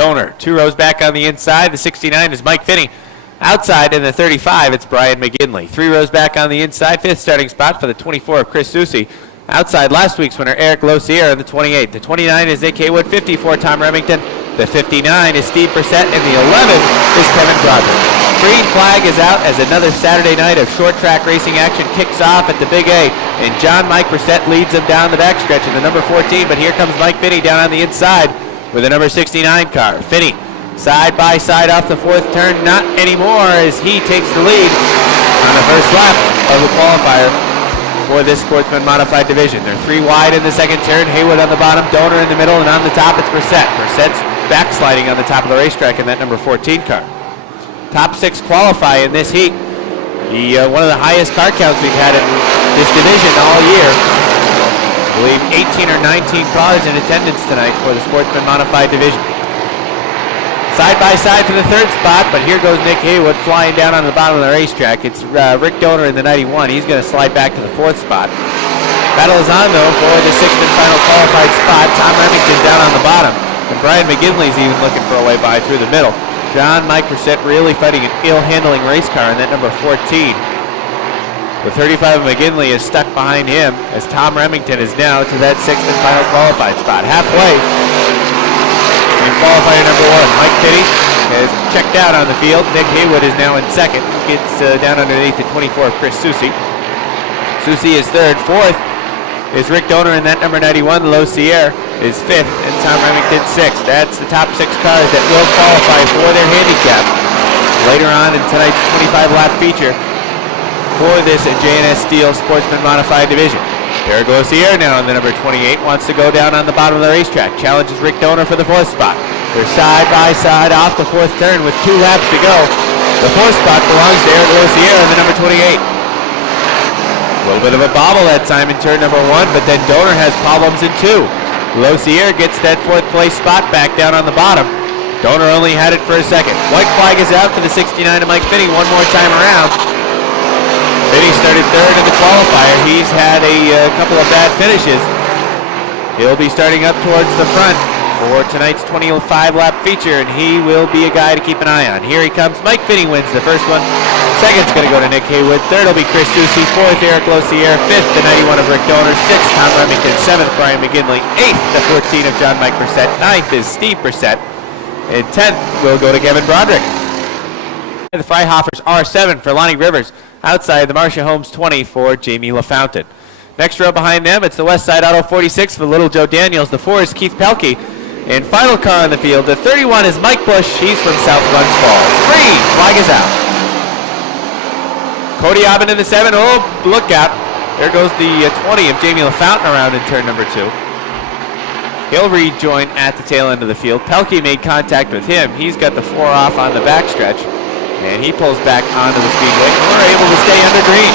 Donor, 2 rows back on the inside. The 69 is Mike Finney. Outside in the 35, it's Brian McGinley. 3 rows back on the inside. 5th starting spot for the 24 of Chris Susi. Outside last week's winner, Eric Losier, in the 28. The 29 is Nick Haywood. 54, Tom Remington. The 59 is Steve Brissett. And the 11 is Kevin Broderick. Green flag is out as another Saturday night of short track racing action kicks off at the Big A. And John Mike Brissett leads him down the backstretch in the number 14. But here comes Mike Finney down on the inside with the number 69 car. Finney side by side off the 4th turn, not anymore as he takes the lead on the first lap of the qualifier for this Sportsman Modified division. They're 3 wide in the 2nd turn. Haywood on the bottom, Donor in the middle, and on the top it's Brissett. Brissett's backsliding on the top of the racetrack in that number 14 car. Top 6 qualify in this heat. One of the highest car counts we've had in this division all year. I believe 18 or 19 cars in attendance tonight for the Sportsman Modified division. Side by side for the 3rd spot, but here goes Nick Haywood flying down on the bottom of the racetrack. It's Rick Donor in the 91. He's going to slide back to the 4th spot. Battle is on, though, for the 6th and final qualified spot. Tom Remington down on the bottom, and Brian McGinley's even looking for a way by through the middle. John Mike Brissett really fighting an ill-handling race car in that number 14. The 35 of McGinley is stuck behind him as Tom Remington is now to that 6th and final qualified spot. Halfway in qualifier number 1, Mike Finney is checked out on the field. Nick Haywood is now in 2nd. Gets down underneath the 24 of Chris Susi. Susi is 3rd. 4th is Rick Donor in that number 91. Losier is 5th, and Tom Remington 6th. That's the top 6 cars that will qualify for their handicap later on in tonight's 25-lap feature for this J&S Steel Sportsman Modified division. Eric Losier now in the number 28 wants to go down on the bottom of the racetrack. Challenges Rick Donor for the 4th spot. They're side by side off the 4th turn with 2 laps to go. The 4th spot belongs to Eric Losier in the number 28. A little bit of a bobble that time in turn number 1, but then Donor has problems in 2. Losier gets that 4th place spot back down on the bottom. Donor only had it for a second. White flag is out for the 69 of Mike Finney one more time around. Finney started 3rd in the qualifier. He's had a couple of bad finishes. He'll be starting up towards the front for tonight's 25-lap feature, and he will be a guy to keep an eye on. Here he comes. Mike Finney wins the first one. 2nd's going to go to Nick Haywood. 3rd will be Chris Susi. 4th, Eric Losier. 5th, the 91 of Rick Donor. 6th, Tom Remington. 7th, Brian McGinley. 8th, the 14 of John Mike Brissett. 9th is Steve Brissett. And 10th will go to Kevin Broderick. The Freihoffers R7 for Lonnie Rivers. Outside the Marcia Holmes 20 for Jamie LaFountain. Next row behind them, it's the West Side Auto 46 for Little Joe Daniels. The 4 is Keith Pelkey. And final car on the field, the 31 is Mike Bush. He's from South Glens Falls. Green flag is out. Cody Aubin in the 7. Oh, look out. There goes the 20 of Jamie LaFountain around in turn number 2. He'll rejoin at the tail end of the field. Pelkey made contact with him. He's got the 4 off on the backstretch. And he pulls back onto the speedway. We're able to stay under green.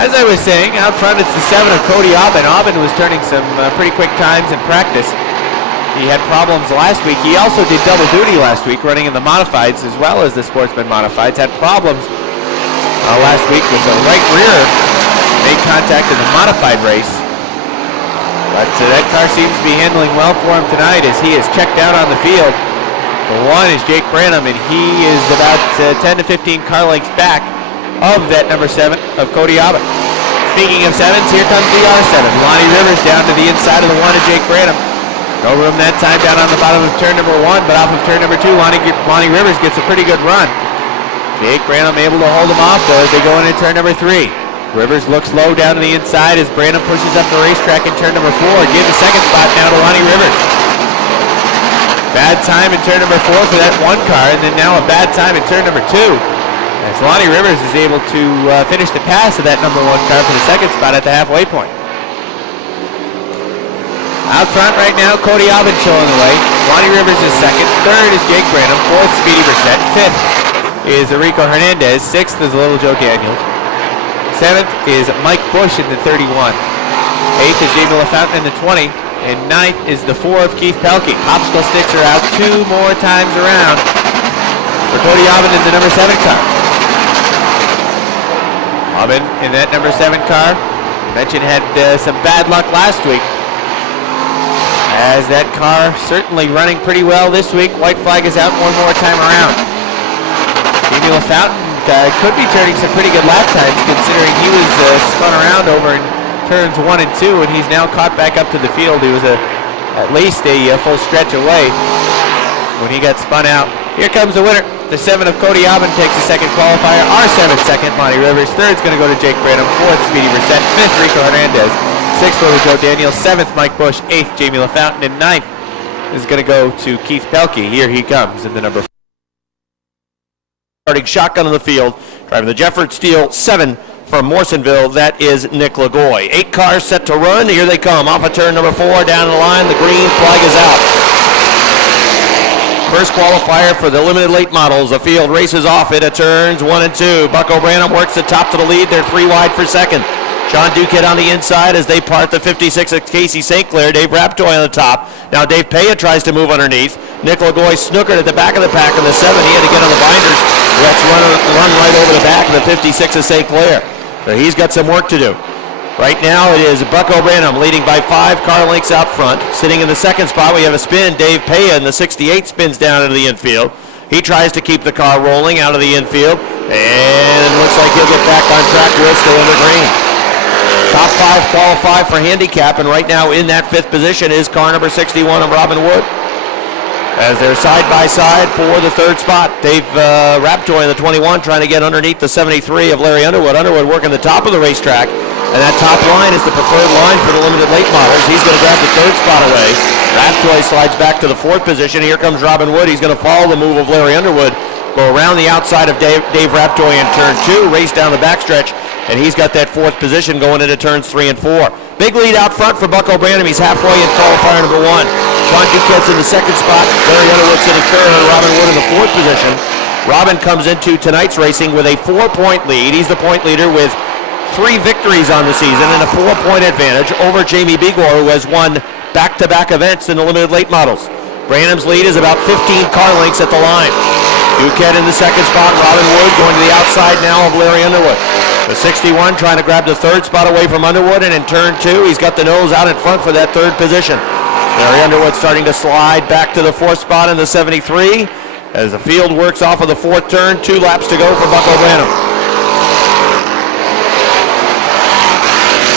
As I was saying, out front it's the 7 of Cody Aubin. Aubin was turning some pretty quick times in practice. He had problems last week. He also did double duty last week, running in the modifieds as well as the Sportsman Modifieds. Had problems last week with the right rear. Made contact in the modified race. But that car seems to be handling well for him tonight as he is checked out on the field. The 1 is Jake Branham, and he is about 10 to 15 car lengths back of that number 7 of Cody Aubin. Speaking of 7s, here comes the R7. Lonnie Rivers down to the inside of the 1 of Jake Branham. No room that time down on the bottom of turn number 1, but off of turn number 2, Lonnie Rivers gets a pretty good run. Jake Branham able to hold him off, though, as they go into turn number 3. Rivers looks low down to the inside as Branham pushes up the racetrack in turn number 4. Give the 2nd spot now to Lonnie Rivers. Bad time in turn number 4 for that 1 car, and then now a bad time in turn number 2. As Lonnie Rivers is able to finish the pass of that number 1 car for the 2nd spot at the halfway point. Out front right now, Cody Aubin showing the way. Lonnie Rivers is 2nd. 3rd is Jake Branham. 4th, Speedy Brissett. 5th is Enrico Hernandez. 6th is Little Joe Daniels. 7th is Mike Bush in the 31. 8th is Jamie LaFountain in the 20. And 9th is the 4 of Keith Pelkey. Popsicle sticks are out 2 more times around for Cody Aubin in the number 7 car. Aubin in that number 7 car. I mentioned had some bad luck last week as that car certainly running pretty well this week. White flag is out one more time around. Jamie LaFountain could be turning some pretty good lap times considering he was spun around over in turns 1 and 2, and he's now caught back up to the field. He was at least a full stretch away when he got spun out. Here comes the winner. The 7 of Cody Aubin takes the second qualifier. R7 second, Monty Rivers. Third's going to go to Jake Branham. Fourth, Speedy Brissett. Fifth, Rico Hernandez. Sixth will be Joe Daniels. Seventh, Mike Bush. Eighth, Jamie LaFountain. And ninth is going to go to Keith Pelkey. Here he comes in the number 4. Starting shotgun on the field. Driving the Jefford Steel 7 from Morrisonville. That is Nick Lagoy. 8 cars set to run. Here they come. Off of turn number 4. Down the line. The green flag is out. First qualifier for the limited late models. The field races off it at turns 1 and 2. Bucko Branham works the top to the lead. They're 3 wide for second. Sean Duquette on the inside as they part the 56 of Casey St. Clair. Dave Raptoy on the top. Now Dave Paya tries to move underneath. Nick Lagoy snookered at the back of the pack in the 7. He had to get on the binders. Let's run right over the back of the 56 of St. Clair. So he's got some work to do. Right now it is Bucko Branham leading by 5 car lengths out front. Sitting in the second spot, we have a spin. Dave Paya in the 68 spins down into the infield. He tries to keep the car rolling out of the infield. And looks like he'll get back on track. Will still in the green. Top 5 qualify for handicap, and right now in that 5th position is car number 61 of Robin Wood. As they're side by side for the 3rd spot. Dave Raptoy in the 21 trying to get underneath the 73 of Larry Underwood. Underwood working the top of the racetrack. And that top line is the preferred line for the limited late models. He's going to grab the 3rd spot away. Raptoy slides back to the 4th position. Here comes Robin Wood. He's going to follow the move of Larry Underwood. Go around the outside of Dave Raptoy in turn 2. Race down the backstretch. And he's got that 4th position going into turns 3 and 4. Big lead out front for Bucko Branham. He's halfway in qualifier number 1. Sean Duquette's in the 2nd spot. Larry Underwood sitting 3rd, and Robin Wood in the 4th position. Robin comes into tonight's racing with a 4-point lead. He's the point leader with 3 victories on the season and a 4-point advantage over Jamie Begor, who has won back-to-back events in the limited late models. Branham's lead is about 15 car lengths at the line. Duquette in the 2nd spot. Robin Wood going to the outside now of Larry Underwood. The 61 trying to grab the 3rd spot away from Underwood, and in turn 2, he's got the nose out in front for that 3rd position. Larry Underwood starting to slide back to the 4th spot in the 73 as the field works off of the 4th turn. 2 laps to go for Bucko Branham.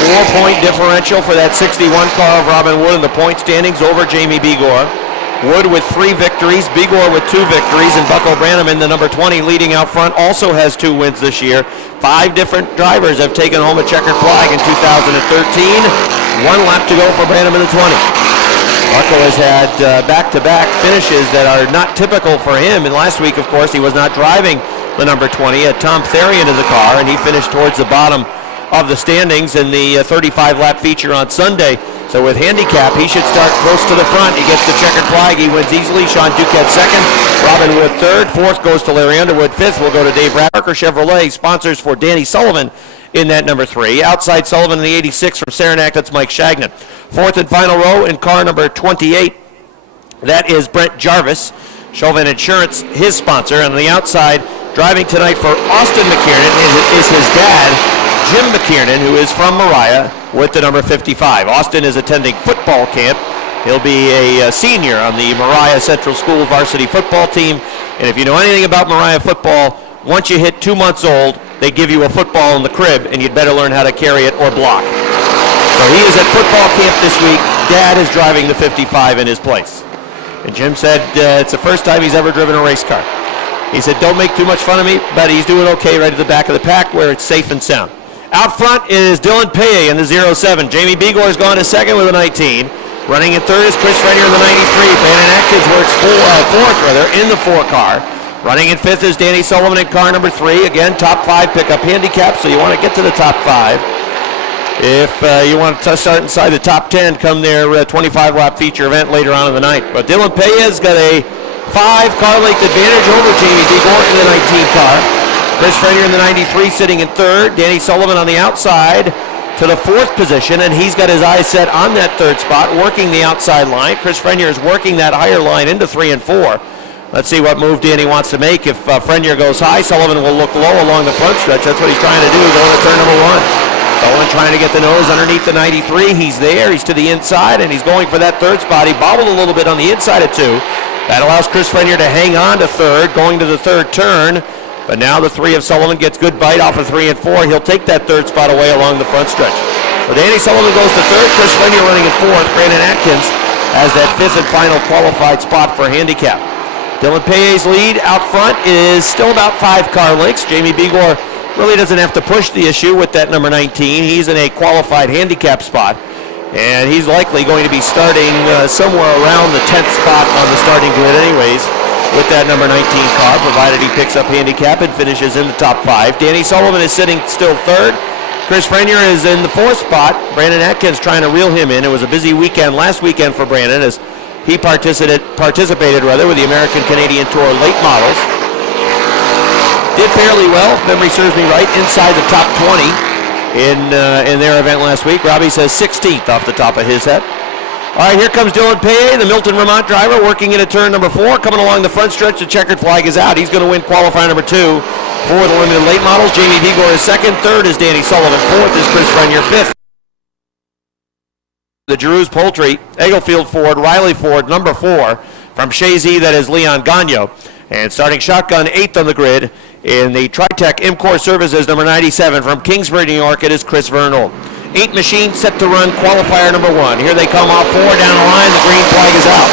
4-point differential for that 61 car of Robin Wood in the point standings over Jamie Begor. Wood with 3 victories, Begor with 2 victories, and Bucko Branham in the number 20 leading out front also has 2 wins this year. 5 different drivers have taken home a checkered flag in 2013. 1 lap to go for Branham in the 20. Bucko has had back-to-back finishes that are not typical for him. And last week, of course, he was not driving the number 20. Had Tom Therian in the car, and he finished towards the bottom of the standings in the 35-lap feature on Sunday. So with handicap, he should start close to the front. He gets the checkered flag. He wins easily. Sean Duquette 2nd. Robin Wood 3rd. 4th goes to Larry Underwood. 5th will go to Dave Parker Chevrolet. Sponsors for Danny Sullivan in that number 3. Outside Sullivan in the 86 from Saranac. That's Mike Shagnon. 4th and final row in car number 28. That is Brent Jarvis. Chauvin Insurance, his sponsor. And on the outside, driving tonight for Austin McKiernan is his dad, Jim McKiernan, who is from Mariah, with the number 55. Austin is attending football camp. He'll be a senior on the Mariah Central School varsity football team. And if you know anything about Mariah football, once you hit 2 months old, they give you a football in the crib, and you'd better learn how to carry it or block. So he is at football camp this week. Dad is driving the 55 in his place. And Jim said it's the first time he's ever driven a race car. He said, don't make too much fun of me, but he's doing okay right at the back of the pack where it's safe and sound. Out front is Dylan Paye in the 07. Jamie Begor has gone to 2nd with a 19. Running in 3rd is Chris Frenier in the 93. Bannon Atkins works 4th in the 4 car. Running in 5th is Danny Sullivan in car number 3. Again, top 5 pickup handicap, so you want to get to the top 5. If you want to start inside the top 10, come their 25-lap feature event later on in the night. But Dylan Paye has got a 5-car length advantage over Jamie Begor in the 19 car. Chris Frenier in the 93 sitting in 3rd. Danny Sullivan on the outside to the 4th position, and he's got his eyes set on that 3rd spot, working the outside line. Chris Frenier is working that higher line into 3 and 4. Let's see what move Danny wants to make. If Frenier goes high, Sullivan will look low along the front stretch. That's what he's trying to do, going to turn number 1. Sullivan trying to get the nose underneath the 93. He's there. He's to the inside, and he's going for that third spot. He bobbled a little bit on the inside of 2. That allows Chris Frenier to hang on to third, going to the third turn. But now the 3 of Sullivan gets good bite off of 3 and 4. He'll take that third spot away along the front stretch. So Danny Sullivan goes to third. Chris Frenier running in fourth. Brandon Atkins has that 5th and final qualified spot for handicap. Dylan Paye's lead out front is still about 5 car lengths. Jamie Bigor really doesn't have to push the issue with that number 19. He's in a qualified handicap spot, and he's likely going to be starting somewhere around the 10th spot on the starting grid anyways with that number 19 car, provided he picks up handicap and finishes in the top 5. Danny Sullivan is sitting still third. Chris Frenier is in the 4th spot. Brandon Atkins trying to reel him in. It was a busy weekend last weekend for Brandon as he participated with the American Canadian Tour late models. Did fairly well, if memory serves me right, inside the top 20 in their event last week. Robbie says 16th off the top of his head. All right, here comes Dylan Paye, the Milton, Vermont driver, working into turn number 4. Coming along the front stretch, the checkered flag is out. He's going to win qualifier number 2 for the limited late models. Jamie Bigor is second. Third is Danny Sullivan. Fourth is Chris Frenier. Fifth, the Giroux Poultry, Eaglefield Ford, Riley Ford, number 4. From Chazy, that is Leon Gagnon. And starting shotgun, 8th on the grid in the Tritech Imcor Services, number 97. From Kingsbury, New York, it is Chris Vernal. 8 machines set to run qualifier number 1. Here they come off 4 down the line. The green flag is out.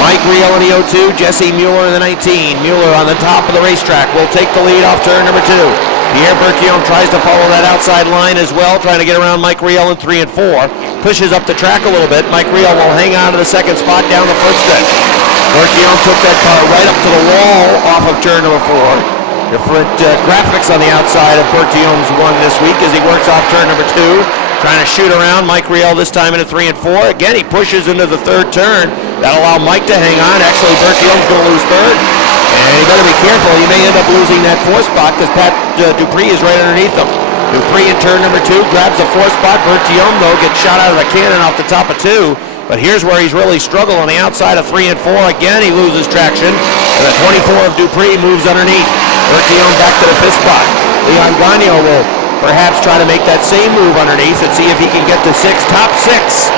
Mike Riel in the 02, Jesse Mueller in the 19. Mueller on the top of the racetrack will take the lead off turn number 2. Pierre Bertillon tries to follow that outside line as well, trying to get around Mike Riel in 3 and 4. Pushes up the track a little bit. Mike Riel will hang on to the second spot down the first stretch. Bertillon took that car right up to the wall off of turn number 4. Different graphics on the outside of Bertillon's one this week as he works off turn number 2. Trying to shoot around Mike Riel this time into 3 and 4. Again, he pushes into the third turn. That'll allow Mike to hang on. Actually, Bertillon's going to lose third. And he better be careful. He may end up losing that 4th spot because Pat Dupree is right underneath him. Dupree in turn number 2 grabs the 4th spot. Bertillon, though, gets shot out of the cannon off the top of 2. But here's where he's really struggled on the outside of 3 and 4. Again, he loses traction. And the 24 of Dupree moves underneath. Bertillon back to the 5th spot. Leon Gagnon will perhaps try to make that same move underneath and see if he can get to 6. Top 6.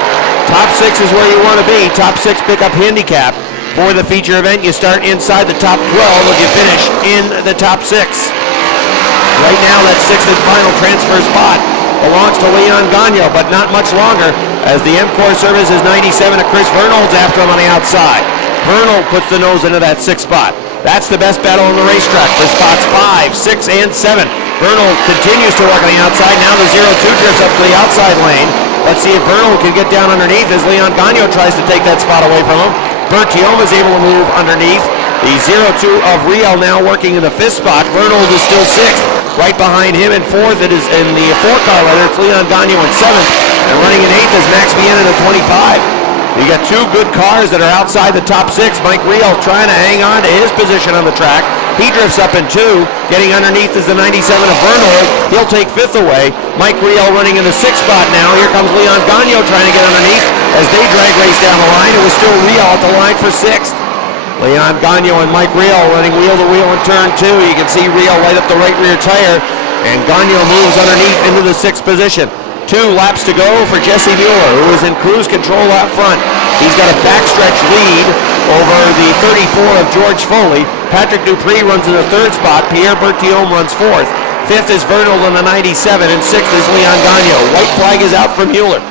Top 6 is where you want to be. Top 6 pickup handicap. For the feature event, you start inside the top 12 if you finish in the top 6. Right now, that 6th and final transfer spot belongs to Leon Gagnon, but not much longer as the MCOR service is 97 of Chris Vernal's after him on the outside. Vernal puts the nose into that 6th spot. That's the best battle on the racetrack for spots 5, 6, and 7. Vernal continues to work on the outside. Now the 02 drifts up to the outside lane. Let's see if Vernal can get down underneath as Leon Gagnon tries to take that spot away from him. Bertillon is able to move underneath. The 02 of Riel now working in the 5th spot. Vernal is still 6th. Right behind him in 4th, it is in the 4-car leather. It's Leon Gagnon in 7th. And running in 8th is Max Vienna at 25. You got 2 good cars that are outside the top 6. Mike Riel trying to hang on to his position on the track. He drifts up in 2. Getting underneath is the 97 of Vernal. He'll take 5th away. Mike Riel running in the 6th spot now. Here comes Leon Gagnon trying to get underneath as they drag race down the line. It was still Riel at the line for 6th. Leon Gagnon and Mike Riel running wheel to wheel in turn 2. You can see Riel light up the right rear tire, and Gagnon moves underneath into the 6th position. 2 laps to go for Jesse Mueller, who is in cruise control out front. He's got a backstretch lead over the 34 of George Foley. Patrick Dupree runs in the 3rd spot. Pierre Bertillon runs 4th. 5th is Vernal in the 97, and 6th is Leon Gagnon. White flag is out for Mueller.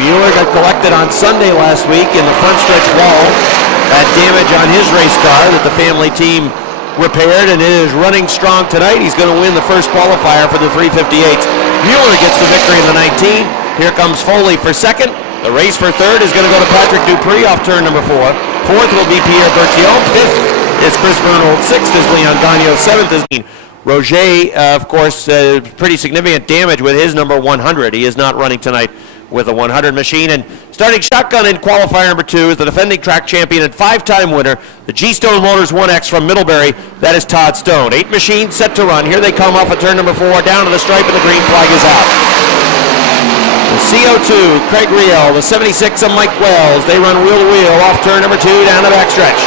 Mueller got collected on Sunday last week in the front stretch wall. That damage on his race car that the family team repaired, and it is running strong tonight. He's going to win the first qualifier for the 358s. Mueller gets the victory in the 19. Here comes Foley for 2nd. The race for 3rd is going to go to Patrick Dupree off turn number 4. 4th will be Pierre Bertillon. 5th is Chris Vernal. 6th is Leon Gagnon. 7th is Roger, of course, pretty significant damage with his number 100. He is not running tonight with a 100 machine. And starting shotgun in qualifier number 2 is the defending track champion and 5-time winner, the G-Stone Motors 1X from Middlebury. That is Todd Stone. 8 machines set to run. Here they come off of turn number 4, down to the stripe, and the green flag is out. The CO2, Craig Riel, the 76 of Mike Wells. They run wheel to wheel off turn number 2, down the backstretch.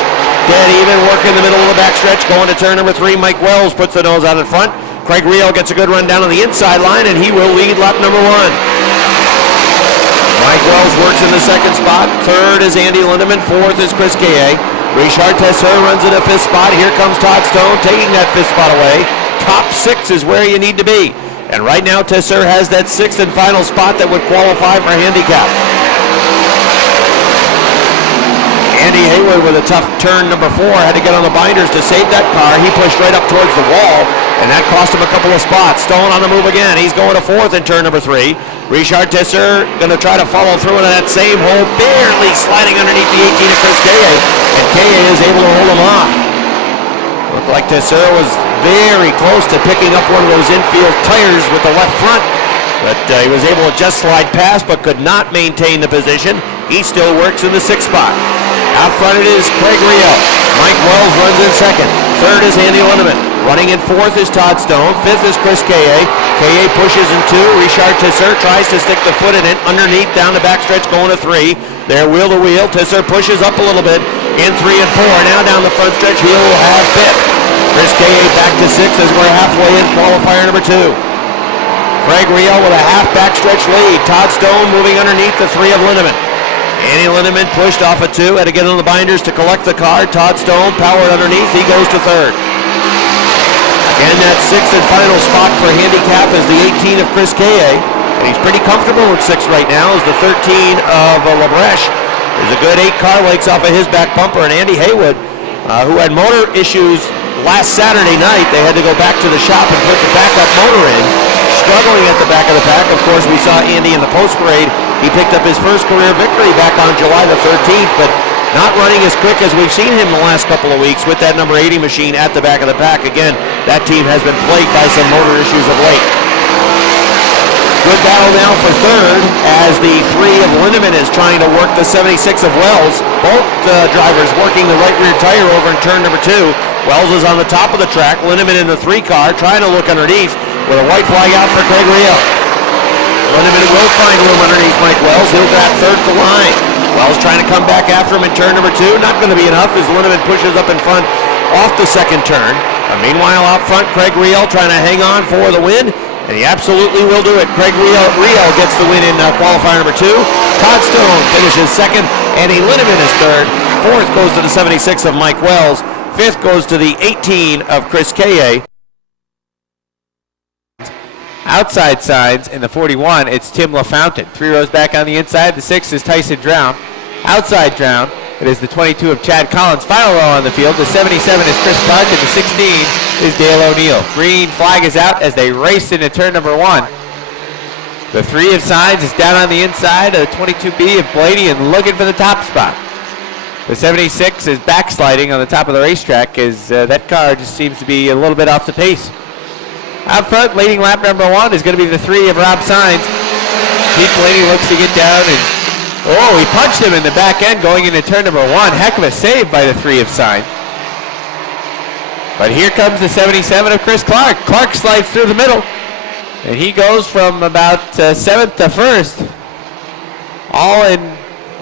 Dead even, work in the middle of the backstretch, going to turn number 3. Mike Wells puts the nose out in front. Craig Riel gets a good run down on the inside line, and he will lead lap number 1. Mike Wells works in the second spot. Third is Andy Lindemann. Fourth is Chris Kaye. Richard Tesser runs in the 5th spot. Here comes Todd Stone taking that 5th spot away. Top 6 is where you need to be. And right now Tesser has that 6th and final spot that would qualify for handicap. Andy Hayward with a tough turn number 4 had to get on the binders to save that car. He pushed right up towards the wall, and that cost him a couple of spots. Stone on the move again. He's going to 4th in turn number 3. Richard Tesser going to try to follow through into that same hole, barely sliding underneath the 18 of Chris Kaye, and Kaye is able to hold him off. Looked like Tesser was very close to picking up one of those infield tires with the left front, but he was able to just slide past, but could not maintain the position. He still works in the 6th spot. Out front it is Craig Riel. Mike Wells runs in 2nd. 3rd is Andy Lindemann. Running in 4th is Todd Stone. 5th is Chris Kaye. Kaye pushes in 2. Richard Tesser tries to stick the foot in it. Underneath, down the backstretch, going to 3. There, wheel to wheel. Tesser pushes up a little bit. In 3 and 4. Now down the front stretch, he'll have 5th. Chris Kaye back to 6th as we're halfway in qualifier number 2. Craig Riel with a half backstretch lead. Todd Stone moving underneath the 3 of Lindemann. Andy Lindemann pushed off a 2, had to get on the binders to collect the car. Todd Stone powered underneath, he goes to 3rd. Again, that 6th and final spot for handicap is the 18 of Chris Kaye, and he's pretty comfortable with 6th right now, is the 13 of Labreche. There's a good 8 car lengths off of his back bumper, and Andy Haywood, who had motor issues last Saturday night, they had to go back to the shop and put the backup motor in. Struggling at the back of the pack. Of course, we saw Andy in the post parade. He picked up his first career victory back on July the 13th, but not running as quick as we've seen him the last couple of weeks with that number 80 machine at the back of the pack. Again, that team has been plagued by some motor issues of late. Good battle now for 3rd as the 3 of Lindemann is trying to work the 76 of Wells. Both drivers working the right rear tire over in turn number 2. Wells is on the top of the track. Lindemann in the 3 car trying to look underneath with a white flag out for Craig Riel. Lindemann will find room underneath Mike Wells. He'll grab 3rd to line. Wells trying to come back after him in turn number 2. Not going to be enough as Lindemann pushes up in front off the 2nd turn. Meanwhile, out front, Craig Riel trying to hang on for the win. And he absolutely will do it. Craig Riel gets the win in qualifier number 2. Todd Stone finishes 2nd. Andy Lindemann is 3rd. 4th goes to the 76 of Mike Wells. 5th goes to the 18 of Chris Kaye. Outside signs in the 41, it's Tim LaFountain. 3 rows back on the inside. The 6 is Tyson Drown. Outside Drown, it is the 22 of Chad Collins. Final row on the field. The 77 is Chris Clark, and the 16 is Dale O'Neill. Green flag is out as they race into turn number 1. The 3 of signs is down on the inside of the 22B of Blaney and looking for the top spot. The 76 is backsliding on the top of the racetrack as that car just seems to be a little bit off the pace. Out front, leading lap number 1 is going to be the 3 of Rob Sainz. Pete Blaney looks to get down and, he punched him in the back end going into turn number 1. Heck of a save by the 3 of Sainz. But here comes the 77 of Chris Clark. Clark slides through the middle, and he goes from about 7th to 1st, all in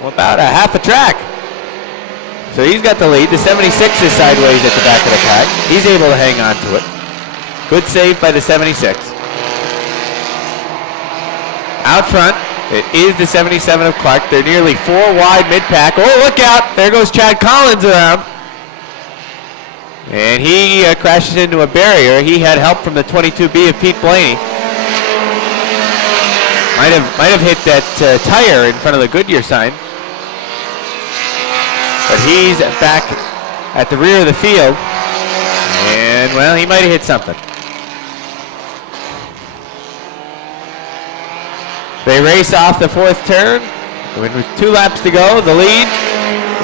about a half a track. So he's got the lead. The 76 is sideways at the back of the pack. He's able to hang on to it. Good save by the 76. Out front, it is the 77 of Clark. They're nearly 4 wide mid-pack. Oh, look out. There goes Chad Collins around. And he crashes into a barrier. He had help from the 22B of Pete Blaney. Might have hit that tire in front of the Goodyear sign. But he's back at the rear of the field. And, well, he might have hit something. They race off the 4th turn. With 2 laps to go, the lead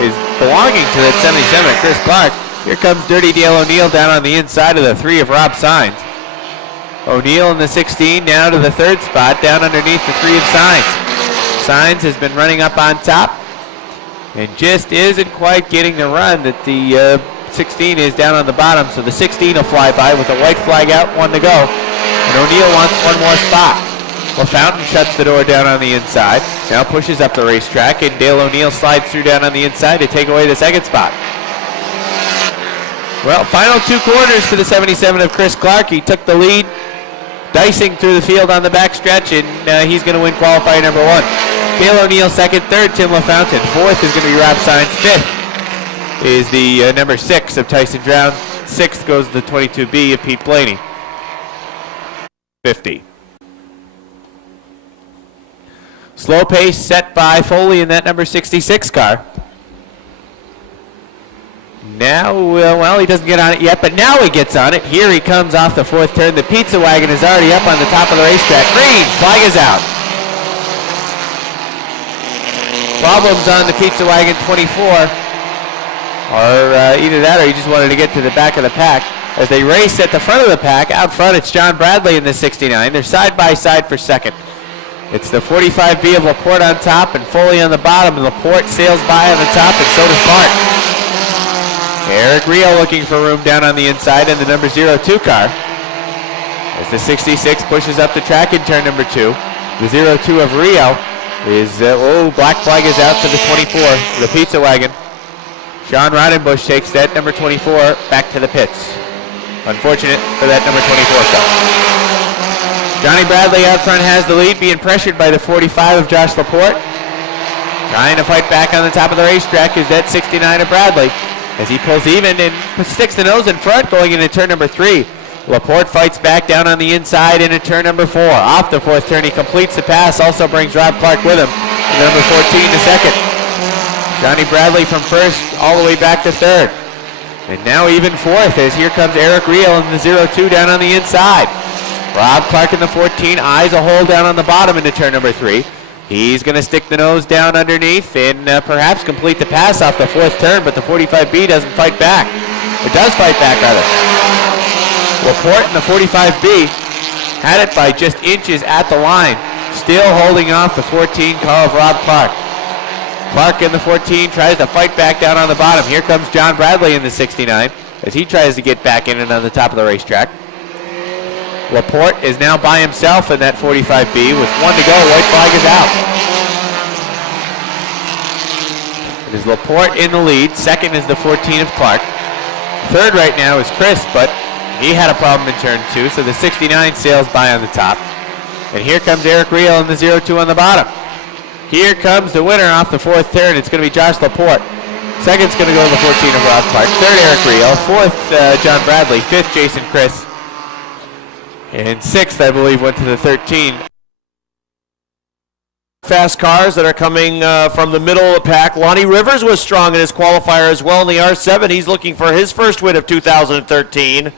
is belonging to that 77 of Chris Clark. Here comes Dirty Dale O'Neill down on the inside of the 3 of Rob Sainz. O'Neill in the 16 down to the 3rd spot, down underneath the 3 of Sainz. Sainz has been running up on top and just isn't quite getting the run that the 16 is down on the bottom. So the 16 will fly by with a white flag out, 1 to go. And O'Neill wants 1 more spot. LaFountain shuts the door down on the inside. Now pushes up the racetrack, and Dale O'Neill slides through down on the inside to take away the 2nd spot. Well, final 2 quarters for the 77 of Chris Clark. He took the lead, dicing through the field on the back stretch, and he's going to win qualifier number 1. Dale O'Neill second, third Tim LaFountain. Fourth is going to be Rob Sines. Fifth is the number 6 of Tyson Drown. Sixth goes the 22B of Pete Blaney. 50. Slow pace set by Foley in that number 66 car. Now, well, he doesn't get on it yet, but now he gets on it. Here he comes off the 4th turn. The pizza wagon is already up on the top of the racetrack. Green, flag is out. Problems on the pizza wagon 24. Or either that or he just wanted to get to the back of the pack. As they race at the front of the pack, out front it's John Bradley in the 69. They're side by side for second. It's the 45B of Laporte on top and Foley on the bottom, and Laporte sails by on the top, and so does Bart. Eric Rio looking for room down on the inside in the number 02 car. As the 66 pushes up the track in turn number 2. The 02 of Rio is, black flag is out for the 24, the pizza wagon. Sean Rodenbush takes that number 24 back to the pits. Unfortunate for that number 24 car. Johnny Bradley out front has the lead, being pressured by the 45 of Josh Laporte. Trying to fight back on the top of the racetrack is that 69 of Bradley. As he pulls even and sticks the nose in front going into turn number 3. Laporte fights back down on the inside into turn number 4. Off the 4th turn, he completes the pass, also brings Rob Clark with him. And number 14 to second. Johnny Bradley from first all the way back to third. And now even 4th as here comes Eric Reel in the 02 down on the inside. Rob Clark in the 14 eyes a hole down on the bottom into turn number 3. He's going to stick the nose down underneath and perhaps complete the pass off the 4th turn, but the 45B doesn't fight back. It does fight back, rather. Laporte in the 45B had it by just inches at the line, still holding off the 14 car of Rob Clark. Clark in the 14 tries to fight back down on the bottom. Here comes John Bradley in the 69 as he tries to get back in and on the top of the racetrack. Laporte is now by himself in that 45B with 1 to go. White flag is out. It is Laporte in the lead. Second is the 14 of Clark. Third right now is Chris, but he had a problem in turn 2, so the 69 sails by on the top. And here comes Eric Reel in the 02 on the bottom. Here comes the winner off the 4th turn. It's going to be Josh Laporte. Second's going to go to the 14 of Rob Clark. Third, Eric Reel. 4th, John Bradley. 5th, Jason Chris. And 6th, I believe, went to the 13. Fast cars that are coming from the middle of the pack. Lonnie Rivers was strong in his qualifier as well in the R7. He's looking for his first win of 2013.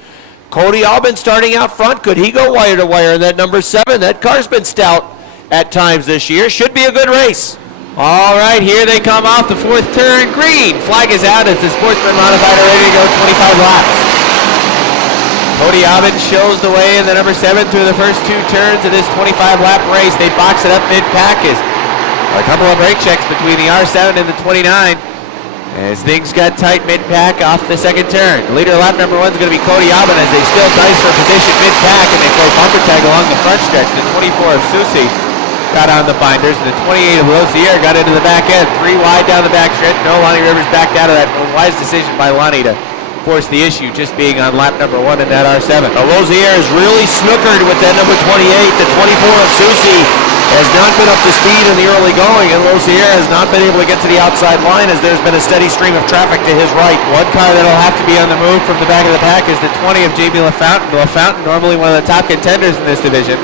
Cody Albin starting out front. Could he go wire to wire in that number 7? That car's been stout at times this year. Should be a good race. All right, here they come off the 4th turn. Green flag is out as the Sportsman modified are ready to go 25 laps. Cody Albin shows the way in the number 7 through the first 2 turns of this 25-lap race. They box it up mid-pack as a couple of brake checks between the R7 and the 29 as things got tight mid-pack off the 2nd turn. The leader of lap number 1 is going to be Cody Albin as they still dice for position mid-pack and they play bumper tag along the front stretch. The 24 of Susi got on the binders and the 28 of Lozier got into the back end. 3 wide down the back stretch. No, Lonnie Rivers backed out of that. A wise decision by Lonnie to force the issue just being on lap number 1 in that R7. Lozier is really snookered with that number 28. The 24 of Susi has not been up to speed in the early going, and Lozier has not been able to get to the outside line as there's been a steady stream of traffic to his right. One car that'll have to be on the move from the back of the pack is the 20 of J.B. LaFountain. LaFountain, normally one of the top contenders in this division,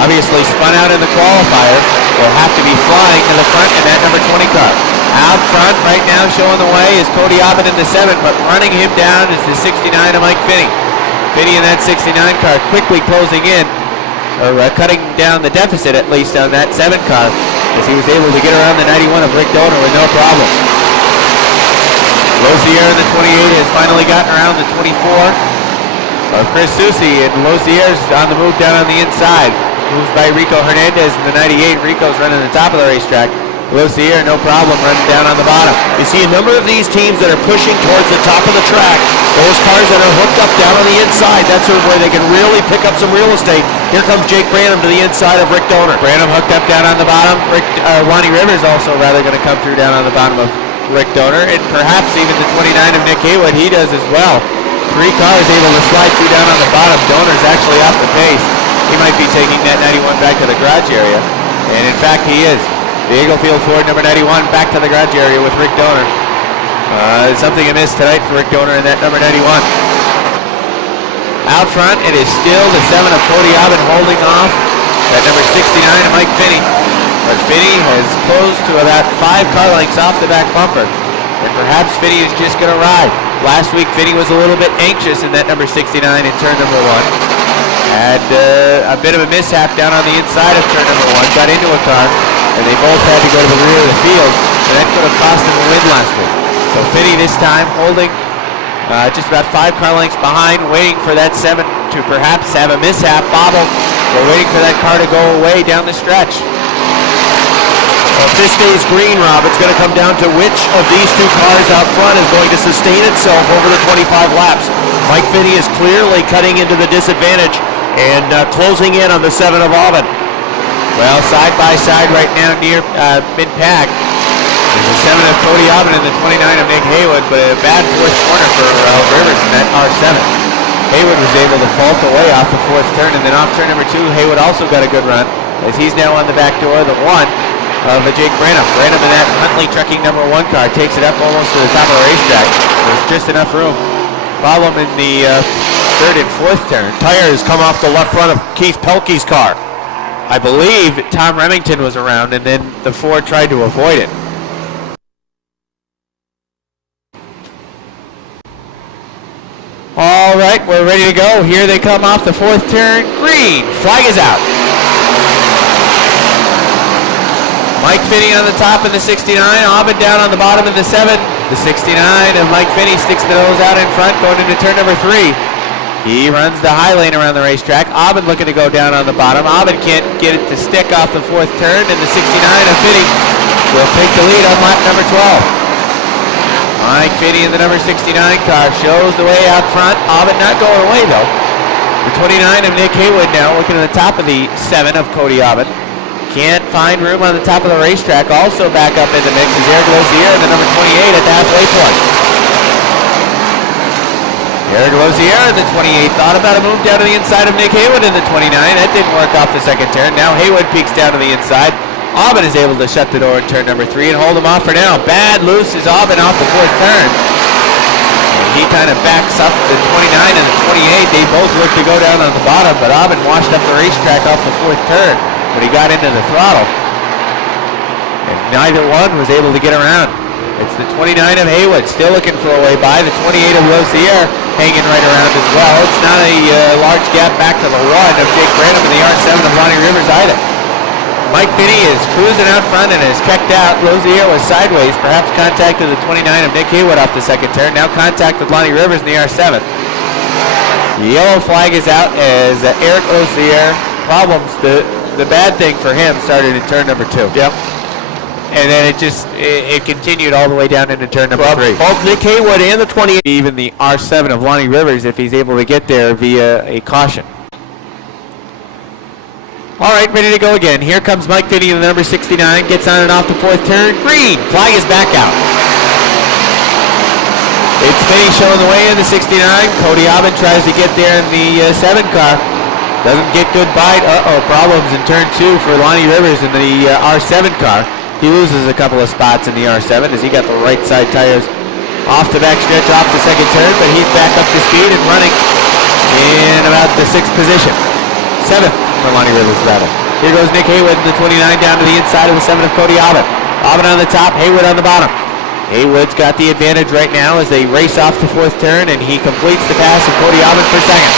obviously spun out in the qualifier, will have to be flying to the front in that number 20 car. Out front right now showing the way is Cody Albin in the 7, but running him down is the 69 of Mike Finney. Finney in that 69 car quickly closing in, or cutting down the deficit at least on that 7 car as he was able to get around the 91 of Rick Donor with no problem. Lozier in the 28 has finally gotten around the 24 of Chris Susi, and Lozier's on the move down on the inside. Moves by Rico Hernandez in the 98. Rico's running the top of the racetrack. Lozier, no problem, running down on the bottom. You see a number of these teams that are pushing towards the top of the track. Those cars that are hooked up down on the inside, that's where they can really pick up some real estate. Here comes Jake Branham to the inside of Rick Donor. Branham hooked up down on the bottom. Lonnie Rivers also rather going to come through down on the bottom of Rick Donor, and perhaps even the 29 of Nick Haywood, he does as well. 3 cars able to slide through down on the bottom. Donor's actually off the pace. He might be taking that 91 back to the garage area. And in fact, he is. The Eaglefield Ford number 91 back to the garage area with Rick Donor. Something amiss tonight for Rick Donor in that number 91. Out front, it is still the 7 of Cody Aubin holding off that number 69 of Mike Finney. But Finney has closed to about 5 car lengths off the back bumper. And perhaps Finney is just going to ride. Last week, Finney was a little bit anxious in that number 69 in turn number 1. Had a bit of a mishap down on the inside of turn number 1. Got into a car, and they both had to go to the rear of the field. And that could have cost him a win last week. So Finney this time holding just about 5 car lengths behind, waiting for that 7 to perhaps have a mishap, bobble. We're waiting for that car to go away down the stretch. Well, if this stays green, Rob, it's going to come down to which of these 2 cars out front is going to sustain itself over the 25 laps. Mike Finney is clearly cutting into the disadvantage and closing in on the 7 of Aubin. Well, side by side right now near mid-pack. There's the 7 of Cody Aubin and the 29 of Nick Haywood, but a bad 4th corner for Rivers in that R7. Haywood was able to fault away off the 4th turn, and then off turn number 2, Haywood also got a good run, as he's now on the back door, the 1 of Jake Branham. Branham in that Huntley Trucking number 1 car takes it up almost to the top of the racetrack. There's just enough room. Problem in the 3rd and 4th turn. Tires come off the left front of Keith Pelkey's car. I believe Tom Remington was around, and then the Ford tried to avoid it. All right, we're ready to go. Here they come off the 4th turn. Green. Flag is out. Mike Finney on the top in the 69. Aubin down on the bottom in the 7. The 69 of Mike Finney sticks the nose out in front going into turn number 3. He runs the high lane around the racetrack. Aubin looking to go down on the bottom. Aubin can't get it to stick off the 4th turn, and the 69 of Finney will take the lead on lap number 12. Mike Finney in the number 69 car shows the way out front. Aubin not going away though. The 29 of Nick Haywood now looking at the top of the 7 of Cody Aubin. Can't find room on the top of the racetrack. Also back up in the mix is Eric Lozier in the number 28 at the halfway point. Eric Lozier in the 28 thought about a move down to the inside of Nick Haywood in the 29. That didn't work off the 2nd turn. Now Haywood peeks down to the inside. Aubin is able to shut the door in turn number 3 and hold him off for now. Bad loose is Aubin off the 4th turn. And he kind of backs up the 29 and the 28. They both look to go down on the bottom, but Aubin washed up the racetrack off the 4th turn when he got into the throttle. And neither one was able to get around. It's the 29 of Haywood still looking for a way by. The 28 of Lozier hanging right around as well. It's not a large gap back to the 1 of Jake Branham and the R7 of Lonnie Rivers either. Mike Finney is cruising out front and is checked out. Lozier was sideways, perhaps contacted the 29 of Nick Haywood off the 2nd turn. Now contact with Lonnie Rivers in the R7. The yellow flag is out as Eric Lozier problems. The bad thing for him started in turn number 2. Yep. And then it continued all the way down into turn number 3. Both Nick Haywood and the 28. Even the R7 of Lonnie Rivers if he's able to get there via a caution. All right, ready to go again. Here comes Mike Finney in the number 69. Gets on and off the 4th turn. Green. Flag is back out. It's Finney showing the way in the 69. Cody Aubin tries to get there in the 7 car. Doesn't get good bite. Problems in turn 2 for Lonnie Rivers in the R7 car. He loses a couple of spots in the R7 as he got the right side tires off the back stretch off the 2nd turn, but he's back up to speed and running in about the 6th position. 7th for Lonnie Rivers, rather. Here goes Nick Haywood in the 29 down to the inside of the 7 of Cody Aubin. Aubin on the top, Haywood on the bottom. Haywood's got the advantage right now as they race off the 4th turn, and he completes the pass of Cody Aubin for 2nd.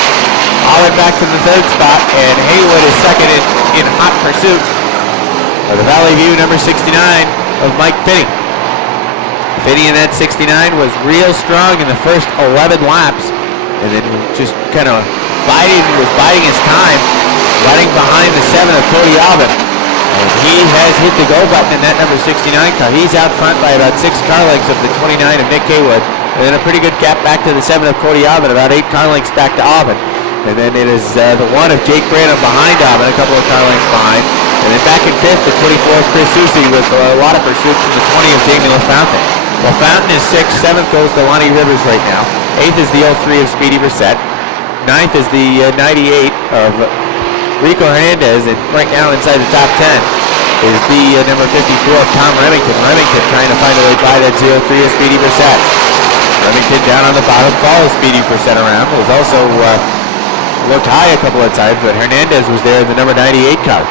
Aubin back to the 3rd spot, and Haywood is 2nd in hot pursuit of the Valley View number 69 of Mike Finney. Finney in that 69 was real strong in the first 11 laps, and then just kind of was biding his time, running behind the 7 of Cody Aubin. And he has hit the go button in that number 69 car. He's out front by about 6 car lengths of the 29 of Nick Haywood, and then a pretty good gap back to the 7 of Cody Aubin, about 8 car lengths back to Aubin. And then it is the 1 of Jake Branham behind Aubin, a couple of car lengths behind. And then back in 5th, the 24 of Chris Susi with a lot of pursuit from the 20 of Jamie LaFountain. LaFountain is 6th, 7th goes to Lonnie Rivers right now. 8th is the 03 of Speedy Brissett. 9th is the 98 of Rico Hernandez, and right now inside the top 10 is the number 54 of Tom Remington. Remington trying to find a way by that 03 of Speedy Brissett. Remington down on the bottom, follows Speedy Brissett around. Was also looked high a couple of times, but Hernandez was there in the number 98 car.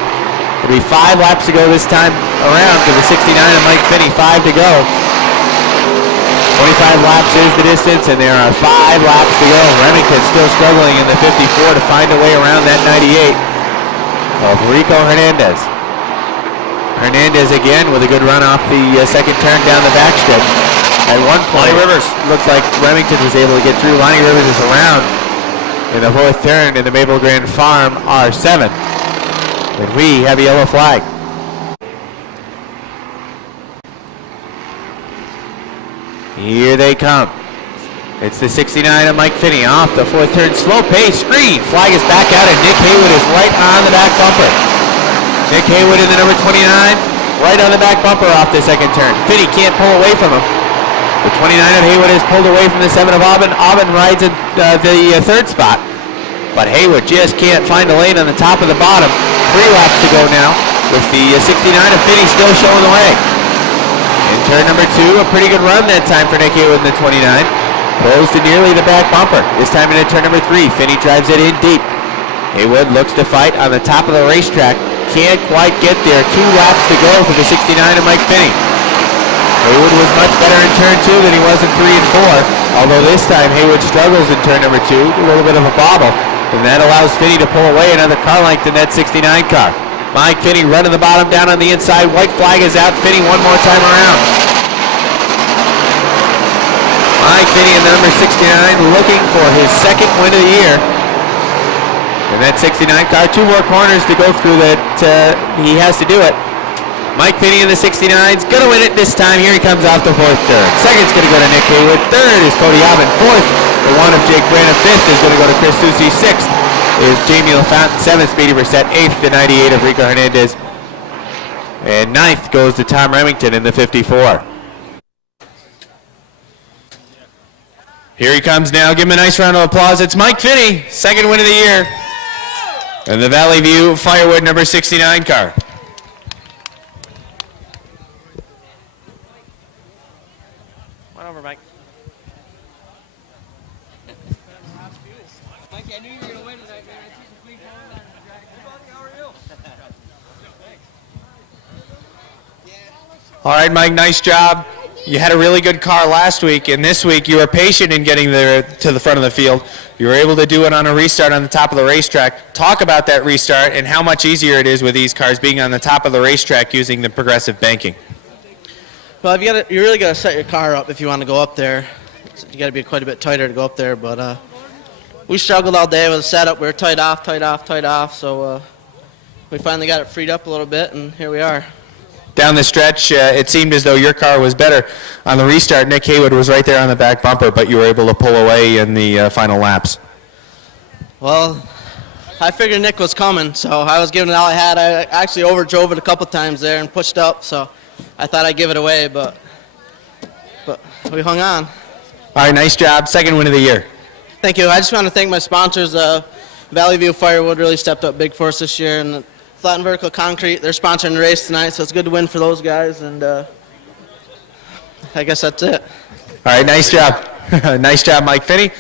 It'll be 5 laps to go this time around for the 69 of Mike Finney. 5 to go. 25 laps is the distance, and there are 5 laps to go. Remington still struggling in the 54 to find a way around that 98 of Rico Hernandez. Hernandez again with a good run off the second turn down the backstretch. At one point, Rivers looked like Remington was able to get through. Lonnie Rivers is around in the 4th turn in the Maple Grand Farm R7. And we have a yellow flag. Here they come. It's the 69 of Mike Finney off the 4th turn. Slow pace, screen. Flag is back out, and Nick Haywood is right on the back bumper. Nick Haywood in the number 29, right on the back bumper off the second turn. Finney can't pull away from him. The 29 of Haywood is pulled away from the 7 of Aubin. Aubin rides in the 3rd spot, but Haywood just can't find a lane on the top of the bottom. 3 laps to go now, with the 69 of Finney still showing the way. In turn number 2, a pretty good run that time for Nick Haywood in the 29. Close to nearly the back bumper. This time in turn number 3, Finney drives it in deep. Haywood looks to fight on the top of the racetrack. Can't quite get there. 2 laps to go for the 69 of Mike Finney. Haywood was much better in turn 2 than he was in 3 and 4. Although this time Haywood struggles in turn number 2. A little bit of a bobble. And that allows Finney to pull away another car length in that 69 car. Mike Finney running the bottom down on the inside. White flag is out. Finney one more time around. Mike Finney in the number 69 looking for his 2nd win of the year. And that 69 car, 2 more corners to go through that he has to do it. Mike Finney in the 69 is going to win it this time. Here he comes off the 4th turn. 2nd's going to go to Nick Haywood. 3rd is Cody Aubin. 4th, the 1 of Jake Branham. 5th is going to go to Chris Susi. 6th is Jamie LaFountain. 7th, Speedy Brissett. 8th, the 98 of Rico Hernandez. And 9th goes to Tom Remington in the 54. Here he comes now. Give him a nice round of applause. It's Mike Finney, 2nd win of the year. And the Valley View Firewood number 69 car. Come on over, Mike. Mike, I knew you were going to win tonight, man. I took some clean phone and hey, buddy, how are you? All right, Mike, nice job. You had a really good car last week, and this week you were patient in getting there to the front of the field. You were able to do it on a restart on the top of the racetrack. Talk about that restart and how much easier it is with these cars being on the top of the racetrack using the progressive banking. Well, you really got to set your car up if you want to go up there. You got to be quite a bit tighter to go up there, but we struggled all day with the setup. We were tight off, so we finally got it freed up a little bit, and here we are. Down the stretch, it seemed as though your car was better. On the restart, Nick Haywood was right there on the back bumper, but you were able to pull away in the final laps. Well, I figured Nick was coming, so I was giving it all I had. I actually overdrove it a couple times there and pushed up, so I thought I'd give it away, but we hung on. All right, nice job. 2nd win of the year. Thank you. I just want to thank my sponsors. Valley View Firewood really stepped up big for us this year, and Flat and Vertical Concrete, they're sponsoring the race tonight, so it's good to win for those guys, and I guess that's it. All right, nice job. Nice job, Mike Finney.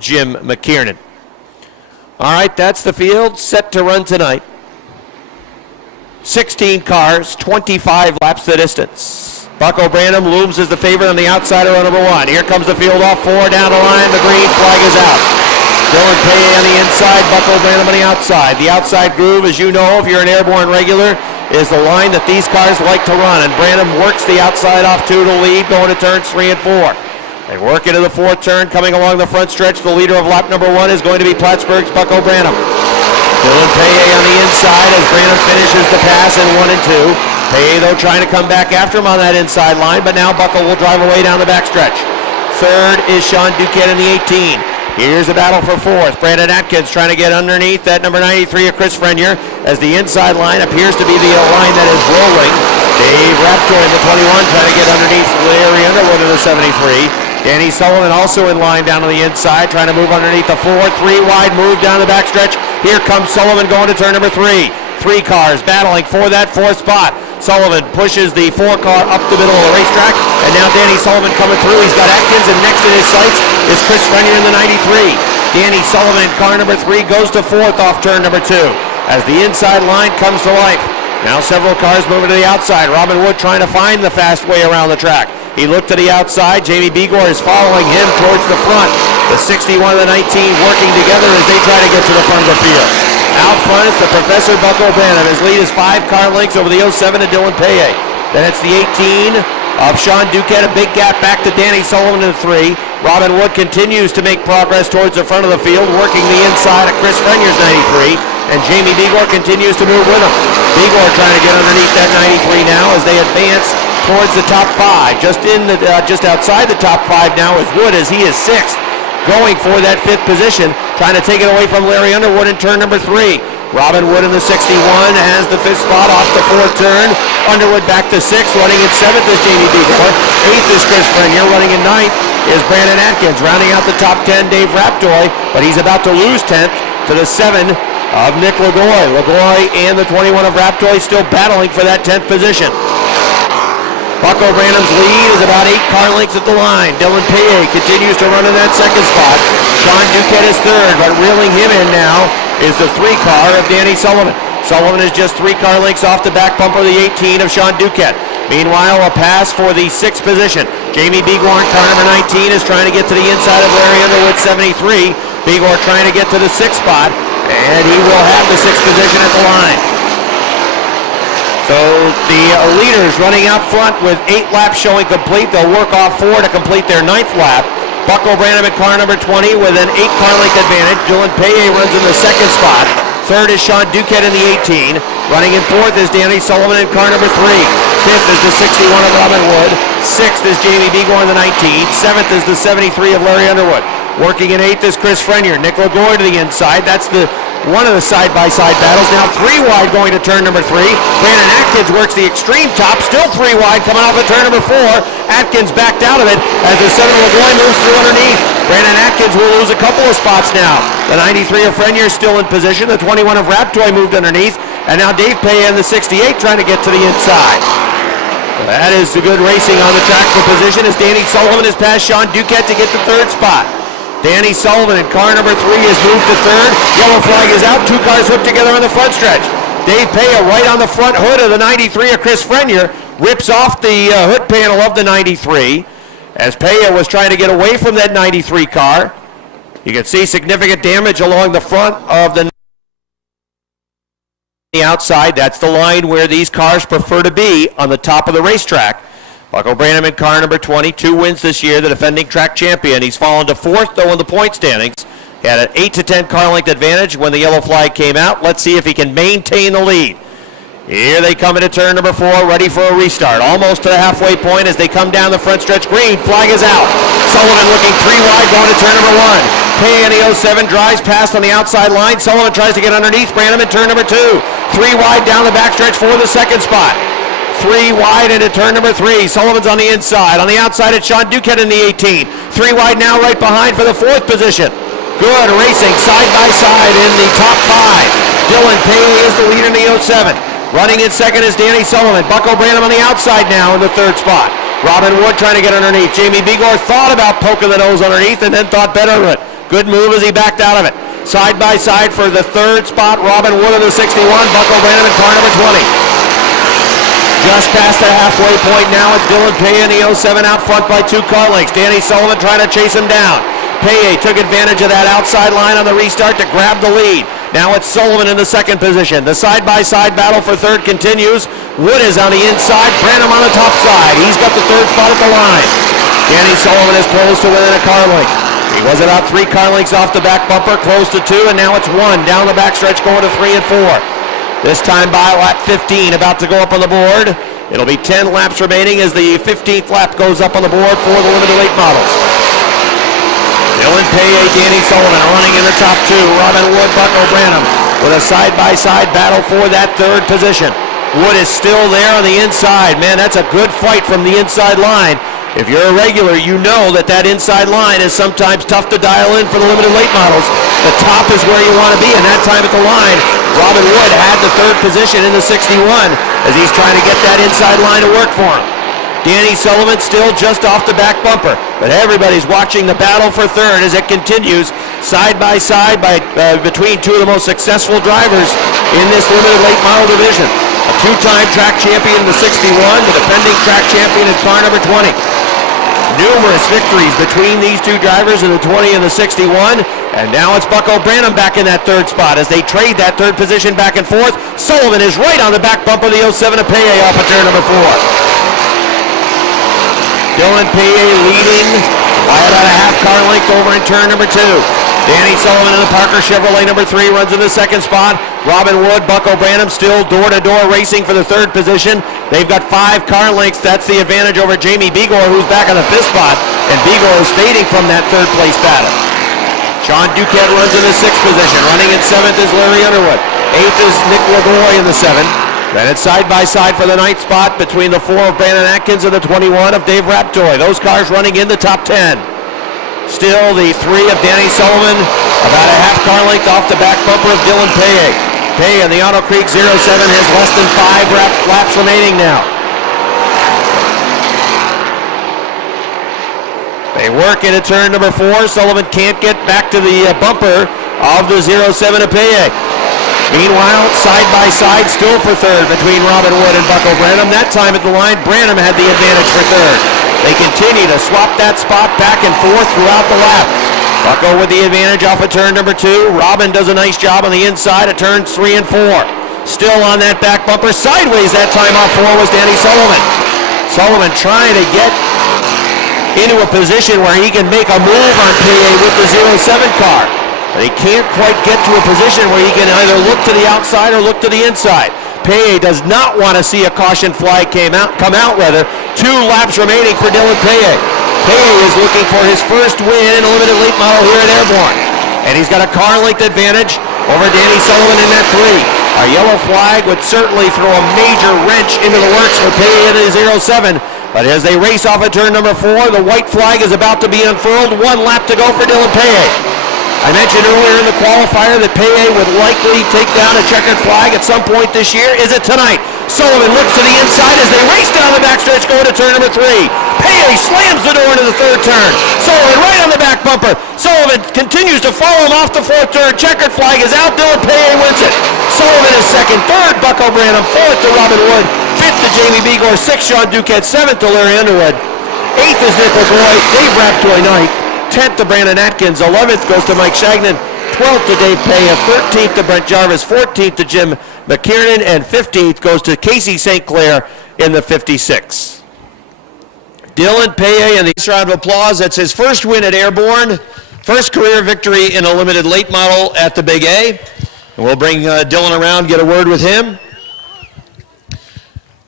Jim McKiernan. All right, that's the field set to run tonight. 16 cars, 25 laps the distance. Bucko Branham looms as the favorite on the outside of row number 1. Here comes the field off 4 down the line. The green flag is out. Dylan Paye on the inside, Bucko Branham on the outside. The outside groove, as you know, if you're an Airborne regular, is the line that these cars like to run. And Branham works the outside off 2 to lead, going to turns 3 and 4. They work into the 4th turn, coming along the front stretch. The leader of lap number 1 is going to be Plattsburgh's Bucko Branham. Dylan Paye on the inside as Branham finishes the pass in 1 and 2. Paye, though, trying to come back after him on that inside line, but now Bucko will drive away down the backstretch. 3rd is Sean Duquette in the 18. Here's a battle for 4th. Brandon Atkins trying to get underneath that number 93 of Chris Frenier as the inside line appears to be the line that is rolling. Dave Raptor in the 21 trying to get underneath Larry Underwood in the 73. Danny Sullivan also in line down on the inside, trying to move underneath the 4. 3 wide move down the backstretch. Here comes Sullivan going to turn number 3. 3 cars battling for that 4th spot. Sullivan pushes the 4 car up the middle of the racetrack, and now Danny Sullivan coming through. He's got Atkins, and next in his sights is Chris Frenier in the 93. Danny Sullivan in car number 3 goes to 4th off turn number 2 as the inside line comes to life. Now several cars moving to the outside. Robin Wood trying to find the fast way around the track. He looked to the outside. Jamie Begor is following him towards the front. The 61 and the 19 working together as they try to get to the front of the field. Out front is the Professor Buck O'Bannon. His lead is 5 car lengths over the 07 of Dylan Paye. Then it's the 18 of Sean Duquette. A big gap back to Danny Sullivan in the 3. Robin Wood continues to make progress towards the front of the field, working the inside of Chris Frenier's 93. And Jamie Begor continues to move with him. Begor trying to get underneath that 93 now as they advance towards the top 5. Just outside the top 5 now is Wood as he is 6th. Going for that 5th position, trying to take it away from Larry Underwood in turn number 3. Robin Wood in the 61 has the 5th spot off the 4th turn. Underwood back to 6th, running in 7th is Jamie Begor. 8th is Chris Frenier, running in 9th is Brandon Atkins. Rounding out the top 10, Dave Raptoy, but he's about to lose 10th to the 7 of Nick Lagoy. Lagoy and the 21 of Raptoy still battling for that 10th position. Bucko Branham's lead is about 8 car lengths at the line. Dylan Paye continues to run in that 2nd spot. Sean Duquette is 3rd, but reeling him in now is the 3 car of Danny Sullivan. Sullivan is just 3 car lengths off the back bumper of the 18 of Sean Duquette. Meanwhile, a pass for the 6th position. Jamie Begor in car number 19 is trying to get to the inside of Larry Underwood 73. Begor trying to get to the 6th spot, and he will have the 6th position at the line. So the leaders running out front with 8 laps showing complete. They'll work off 4 to complete their 9th lap. Bucko Branham in car number 20 with an 8 car length advantage. Dylan Paye runs in the 2nd spot. 3rd is Sean Duquette in the 18. Running in 4th is Danny Sullivan in car number 3. 5th is the 61 of Robin Wood. 6th is Jamie Begor in the 19. 7th is the 73 of Larry Underwood. Working in 8th is Chris Frenier. Nick Lagoy to the inside. That's the one of the side-by-side battles. Now 3 wide going to turn number 3. Brandon Atkins works the extreme top. Still 3 wide coming off of turn number 4. Atkins backed out of it as the 7 of Lagoy moves through underneath. Brandon Atkins will lose a couple of spots now. The 93 of Frenier is still in position. The 21 of Raptoy moved underneath. And now Dave Paye in the 68 trying to get to the inside. That is the good racing on the track for position as Danny Sullivan has passed Sean Duquette to get the 3rd spot. Danny Sullivan in car number 3 has moved to 3rd. Yellow flag is out. 2 cars hooked together on the front stretch. Dave Paye right on the front hood of the 93 of Chris Frenier rips off the hood panel of the 93 as Paye was trying to get away from that 93 car. You can see significant damage along the front of the outside. That's the line where these cars prefer to be on the top of the racetrack. Bucko Branham in car number 20, 2 wins this year, the defending track champion. He's fallen to 4th, though, in the point standings. He had an 8 to 10 car length advantage when the yellow flag came out. Let's see if he can maintain the lead. Here they come into turn number 4, ready for a restart. Almost to the halfway point as they come down the front stretch. Green flag is out. Sullivan looking 3 wide going to turn number 1. Paye in the 07 drives past on the outside line. Sullivan tries to get underneath Branham in turn number 2. 3 wide down the backstretch for the 2nd spot. 3 wide into turn number 3. Sullivan's on the inside. On the outside, it's Sean Duquette in the 18. 3 wide now right behind for the 4th position. Good racing side by side in the top 5. Dylan Paye is the leader in the 07. Running in 2nd is Danny Sullivan. Bucko Branham on the outside now in the 3rd spot. Robin Wood trying to get underneath. Jamie Begor thought about poking the nose underneath and then thought better of it. Good move as he backed out of it. Side by side for the 3rd spot. Robin Wood in the 61. Bucko Branham in car number 20. Just past the halfway point now, it's Dylan Paye in the 07 out front by 2 car lengths. Danny Sullivan trying to chase him down. Paye took advantage of that outside line on the restart to grab the lead. Now it's Sullivan in the 2nd position. The side-by-side battle for 3rd continues. Wood is on the inside, Branham on the top side. He's got the 3rd spot at the line. Danny Sullivan is close to within a car length. He was about 3 car lengths off the back bumper, close to 2, and now it's 1 down the backstretch going to 3 and 4. This time by lap 15, about to go up on the board. It'll be 10 laps remaining as the 15th lap goes up on the board for the limited weight models. Dylan Paye, Danny Sullivan running in the top 2. Robin Wood, Bucko Branham with a side-by-side battle for that 3rd position. Wood is still there on the inside. Man, that's a good fight from the inside line. If you're a regular, you know that that inside line is sometimes tough to dial in for the limited late models. The top is where you want to be, and that time at the line, Robin Wood had the third position in the 61 as he's trying to get that inside line to work for him. Danny Sullivan still just off the back bumper, but everybody's watching the battle for third as it continues side by side between two of the most successful drivers in this limited late model division. A two-time track champion in the 61, the defending track champion in car number 20. Numerous victories between these two drivers in the 20 and the 61, and now it's Bucko Branham back in that third spot as they trade that third position back and forth. Sullivan is right on the back bumper of the 07 of Paye off of turn number 4. Dylan Paye leading by about a half car length over in turn number 2. Danny Sullivan in the Parker Chevrolet number 3 runs in the second spot. Robin Wood, Bucko Branham still door-to-door racing for the third position. They've got 5 car lengths. That's the advantage over Jamie Begor, who's back on the 5th spot, and Begor is fading from that third place battle. Sean Duquette runs in the 6th position. Running in 7th is Larry Underwood. 8th is Nick LaGroy in the 7th. Then it's side-by-side for the 9th spot between the 4 of Brandon Atkins and the 21 of Dave Raptoy. Those cars running in the top 10. Still the 3 of Danny Sullivan, about a half car length off the back bumper of Dylan Paye. Paye in the Auto Creek 07 has less than 5 laps remaining now. They work into turn number 4. Sullivan can't get back to the bumper of the 07 of Paye. Meanwhile, side-by-side still for third between Robin Wood and Bucko Branham. That time at the line, Branham had the advantage for third. They continue to swap that spot back and forth throughout the lap. Bucko with the advantage off of turn number 2. Robin does a nice job on the inside of turns 3 and 4. Still on that back bumper. Sideways that time off 4 was Danny Sullivan. Sullivan trying to get into a position where he can make a move on Paye with the 07 car. But he can't quite get to a position where he can either look to the outside or look to the inside. Paye does not want to see a caution flag come out. 2 laps remaining for Dylan Paye. Paye is looking for his first win in a limited late model here at Airborne. And he's got a car length advantage over Danny Sullivan in that 3. A yellow flag would certainly throw a major wrench into the works for Paye in the 07. But as they race off at turn number 4, the white flag is about to be unfurled. 1 lap to go for Dylan Paye. I mentioned earlier in the qualifier that Paye would likely take down a checkered flag at some point this year. Is it tonight? Sullivan looks to the inside as they race down the backstretch going to turn number 3. Paye slams the door into the third turn. Sullivan right on the back bumper. Sullivan continues to follow him off the 4th turn. Checkered flag is out. Dylan Paye wins it. Sullivan is 2nd. 3rd, Bucko Branham. 4th to Robin Wood. 5th to Jamie Begor. 6th, Sean Duquette. 7th to Larry Underwood. 8th is Nick LaGroy. Dave Raptoy 9th. 10th to Brandon Atkins, 11th goes to Mike Shagnon, 12th to Dave Paye, 13th to Brent Jarvis, 14th to Jim McKiernan, and 15th goes to Casey St. Clair in the 56. Dylan Paye in the round of applause. That's his first win at Airborne, first career victory in a limited late model at the Big A. And we'll bring Dylan around, get a word with him.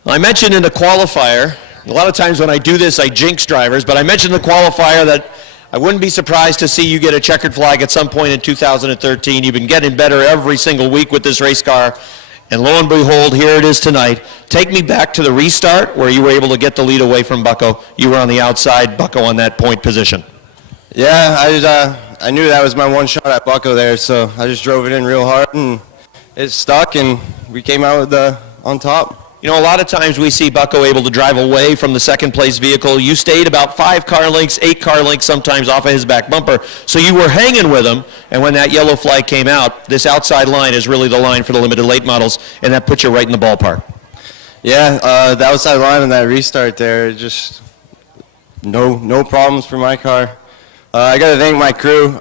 I mentioned in the qualifier, a lot of times when I do this I jinx drivers, but I mentioned in the qualifier that I wouldn't be surprised to see you get a checkered flag at some point in 2013. You've been getting better every single week with this race car, and lo and behold, here it is tonight. Take me back to the restart where you were able to get the lead away from Bucko. You were on the outside, Bucko on that point position. Yeah, I knew that was my one shot at Bucko there, so I just drove it in real hard, and it stuck, and we came out with on top. You know, a lot of times we see Bucko able to drive away from the second place vehicle. You stayed about 5 car lengths, 8 car lengths sometimes off of his back bumper. So you were hanging with him, and when that yellow flag came out, this outside line is really the line for the limited late models, and that puts you right in the ballpark. Yeah, the outside line and that restart there, just no problems for my car. I got to thank my crew,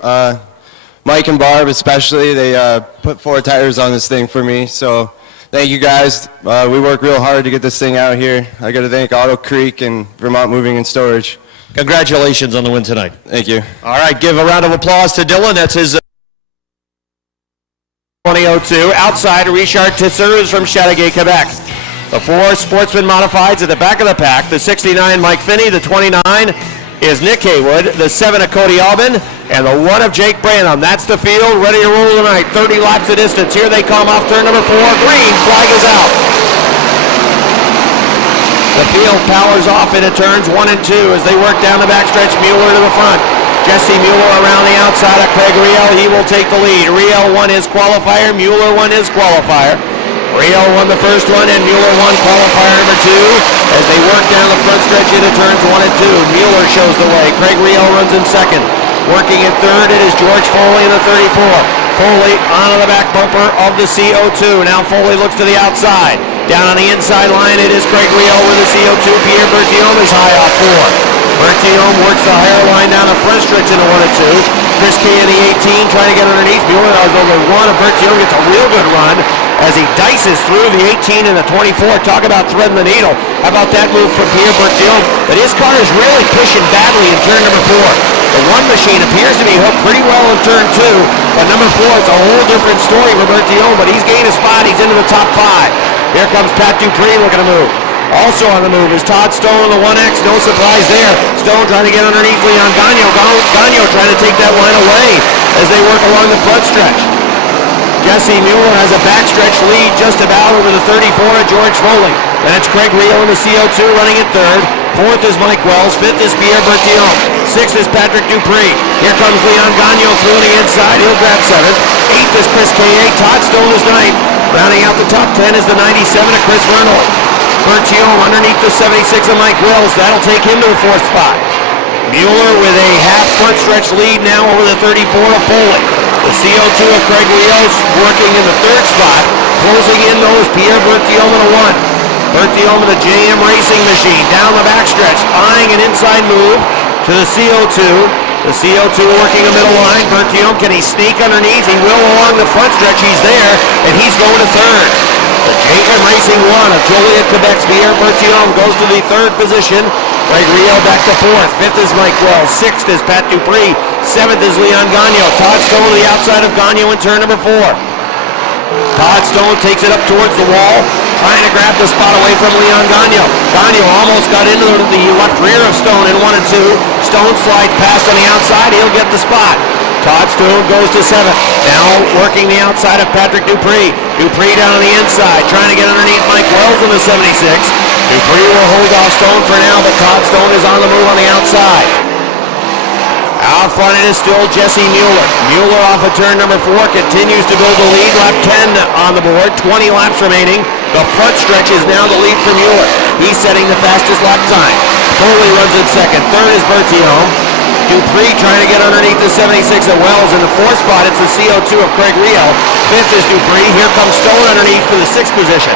Mike and Barb especially. They put 4 tires on this thing for me, so thank you guys. We work real hard to get this thing out here. I got to thank Auto Creek and Vermont Moving and Storage. Congratulations on the win tonight. Thank you. All right, give a round of applause to Dylan. That's his 2002. Outside, Richard Tissers from Chateauguay, Quebec. The 4 Sportsman Modifieds at the back of the pack. The 69, Mike Finney. The 29 is Nick Haywood. The 7 of Cody Albin. And the 1 of Jake Branham. That's the field, ready to roll tonight. 30 laps of distance. Here they come off turn number 4. Green flag is out. The field powers off into turns 1 and 2 as they work down the backstretch. Mueller to the front. Jesse Mueller around the outside of Craig Riel. He will take the lead. Riel won his qualifier. Mueller won his qualifier. Riel won the first one, and Mueller won qualifier number 2 as they work down the front stretch into turns 1 and 2. Mueller shows the way. Craig Riel runs in second. Working in third, it is George Foley in the 34. Foley onto the back bumper of the CO2. Now Foley looks to the outside. Down on the inside line, it is Craig Riel with the CO2. Pierre Bertillon is high off 4. Bertillon works the higher line down the front stretch into 1 and 2. Chris K in the 18 trying to get underneath. Mueller has over 1, and Bertillon gets a real good run as he dices through the 18 and the 24. Talk about threading the needle. How about that move from Pierre Bertillon? But his car is really pushing badly in turn number 4. The one machine appears to be hooked pretty well in turn 2, but number 4, it's a whole different story for Bertillon, but he's gained a spot. He's into the top 5. Here comes Pat Dupree looking to move. Also on the move is Todd Stone, the 1X. No surprise there. Stone trying to get underneath Leon Gagno. Gagno trying to take that line away as they work along the front stretch. Jesse Mueller has a backstretch lead just about over the 34 of George Foley. Then it's Craig Riel in the CO2 running in third. 4th is Mike Wells. 5th is Pierre Bertillon. 6th is Patrick Dupree. Here comes Leon Gagno through on the inside. He'll grab 7th. 8th is Chris K.A. Todd Stone is 9th. Rounding out the top 10 is the 97 of Chris Reynolds. Bertillon underneath the 76 of Mike Wells. That'll take him to the 4th spot. Mueller with a half front stretch lead now over the 34 of Foley. The CO2 of Craig Rios working in the 3rd spot. Closing in though is Pierre Bertillon in a 1. Bertillon with a JM Racing machine down the backstretch, eyeing an inside move to the CO2. The CO2 working a middle line. Bertillon, can he sneak underneath? He will along the front stretch. He's there, and he's going to 3rd. The JM Racing 1 of Joliet, Quebec's Pierre Bertillon goes to the 3rd position. Craig Riel back to 4th. 5th is Mike Wells. 6th is Pat Dupree. 7th is Leon Gagno. Todd Stone to the outside of Gagno in turn number 4. Todd Stone takes it up towards the wall, trying to grab the spot away from Leon Gagno. Gagno almost got into the left rear of Stone in 1 and 2. Stone slides past on the outside. He'll get the spot. Todd Stone goes to 7th. Now working the outside of Patrick Dupree. Dupree down on the inside, trying to get underneath Mike Wells in the 76. Dupree will hold off Stone for now, but Todd Stone is on the move on the outside. Out front it is still Jesse Mueller. Mueller off of turn number 4 continues to build the lead. Lap 10 on the board, 20 laps remaining. The front stretch is now the lead for Mueller. He's setting the fastest lap time. Foley runs in 2nd. 3rd is Bertillon. Dupree trying to get underneath the 76 at Wells. In the 4th spot, it's the CO2 of Craig Riel. 5th is Dupree. Here comes Stone underneath for the 6th position.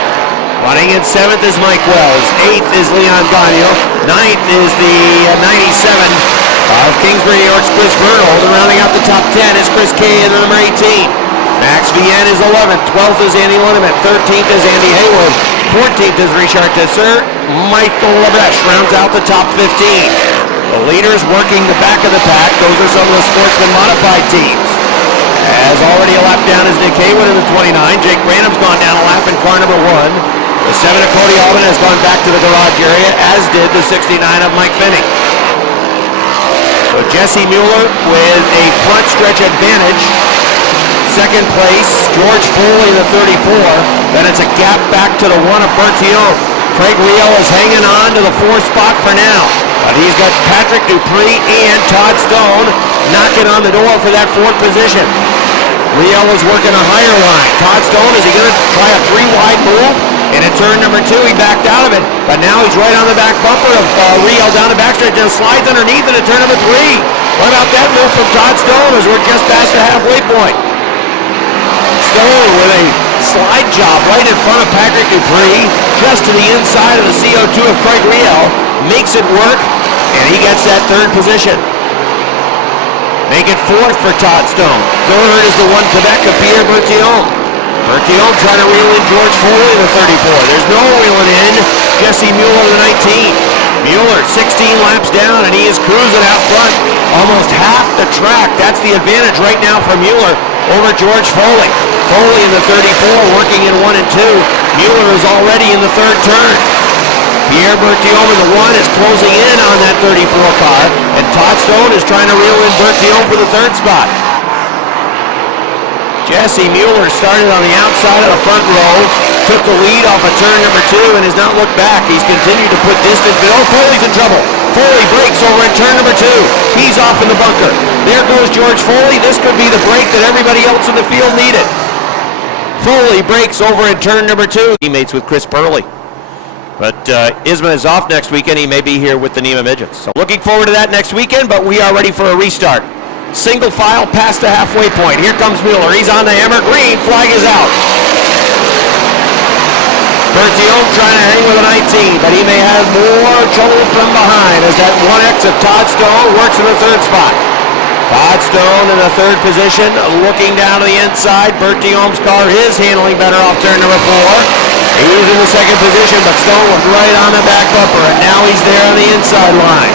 Running in 7th is Mike Wells. 8th is Leon Gagno. 9th is the 97 of Kingsbury, New York's Chris Vernal. And rounding out the top 10 is Chris K in the number 18. Max Vienne is 11th. 12th is Andy Lindemann. 13th is Andy Haywood. 14th is Richard Tesser. Michael Labesh rounds out the top 15. The leaders working the back of the pack. Those are some of the Sportsman modified teams. As already a lap down is Nick Haywood in the 29. Jake Branham's gone down a lap in car number 1. The 7 of Cody Alvin has gone back to the garage area, as did the 69 of Mike Finney. So Jesse Mueller with a front stretch advantage. 2nd place, George Foley in the 34. Then it's a gap back to the 1 of Bertillon. Craig Riel is hanging on to the 4th spot for now. But he's got Patrick Dupree and Todd Stone knocking on the door for that 4th position. Riel is working a higher line. Todd Stone, is he going to try a 3-wide move? And in turn number 2, he backed out of it. But now he's right on the back bumper of Riel down the backstretch and slides underneath into turn number 3. What about that move from Todd Stone as we're just past the halfway point? Stone with a slide job right in front of Patrick Dupree, just to the inside of the CO2 of Craig Riel. Makes it work, and he gets that 3rd position. Make it 4th for Todd Stone. 3rd is the 1 Quebec of Pierre Bertillon. Bertillon trying to reel in George Foley in the 34. There's no reeling in Jesse Mueller the 19. Mueller 16 laps down, and he is cruising out front. Almost half the track. That's the advantage right now for Mueller over George Foley. Foley in the 34 working in 1 and 2. Mueller is already in the 3rd turn. Pierre Bertillon in the 1 is closing in on that 34 car, and Todd Stone is trying to reel in Bertillon for the 3rd spot. Jesse Mueller started on the outside of the front row, took the lead off of turn number 2 and has not looked back. He's continued to put distance, but Foley's in trouble. Foley breaks over in turn number 2. He's off in the bunker. There goes George Foley. This could be the break that everybody else in the field needed. Foley breaks over in turn number 2. Teammates with Chris Purley. But Isman is off next weekend. He may be here with the Nema Midgets. So looking forward to that next weekend, but we are ready for a restart. Single file past the halfway point. Here comes Mueller. He's on the hammer. Green flag is out. Bertione trying to hang with a 19, but he may have more trouble from behind as that 1X of Todd Stone works in the third spot. Todd Stone in the third position, looking down to the inside. Bertione's car is handling better off turn number 4. He was in the second position, but Stone was right on the back bumper, and now he's there on the inside line.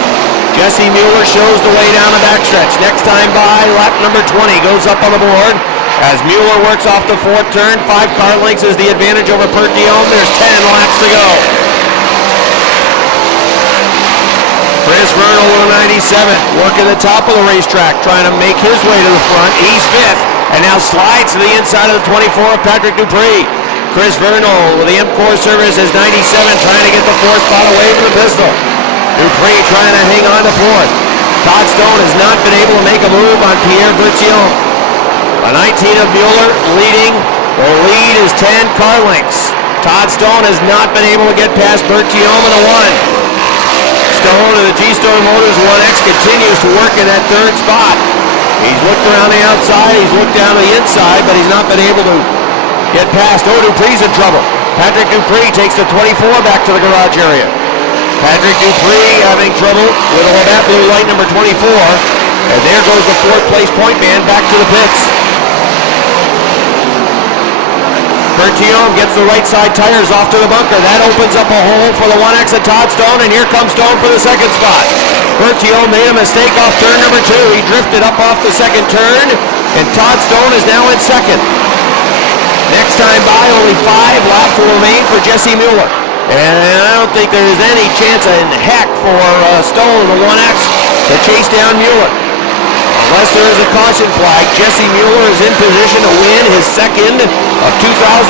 Jesse Mueller shows the way down the backstretch. Next time by, lap number 20 goes up on the board. As Mueller works off the fourth turn, 5 car lengths is the advantage over Bertione. There's 10 laps to go. Chris Vernal with a 97, working the top of the racetrack, trying to make his way to the front. He's 5th, and now slides to the inside of the 24 of Patrick Dupree. Chris Vernal with the M-Core service is 97, trying to get the 4th spot away from the pistol. Dupree trying to hang on to 4th. Todd Stone has not been able to make a move on Pierre Bertione. A 19 of Mueller leading. The lead is 10 car lengths. Todd Stone has not been able to get past Bertione in the 1. Stone of the G-Stone Motors 1X continues to work in that third spot. He's looked around the outside, he's looked down to the inside, but he's not been able to get past. Dupree's in trouble. Patrick Dupree takes the 24 back to the garage area. Patrick Dupree having trouble with a Labatt Blue light number 24. And there goes the 4th place point man back to the pits. Bertione gets the right side tires off to the bunker. That opens up a hole for the 1X of Todd Stone, and here comes Stone for the second spot. Bertione made a mistake off turn number 2. He drifted up off the second turn, and Todd Stone is now in second. Next time by, only 5 laps will remain for Jesse Mueller. And I don't think there is any chance in heck for Stone in the 1X to chase down Mueller. Unless there is a caution flag, Jesse Mueller is in position to win his second of 2013.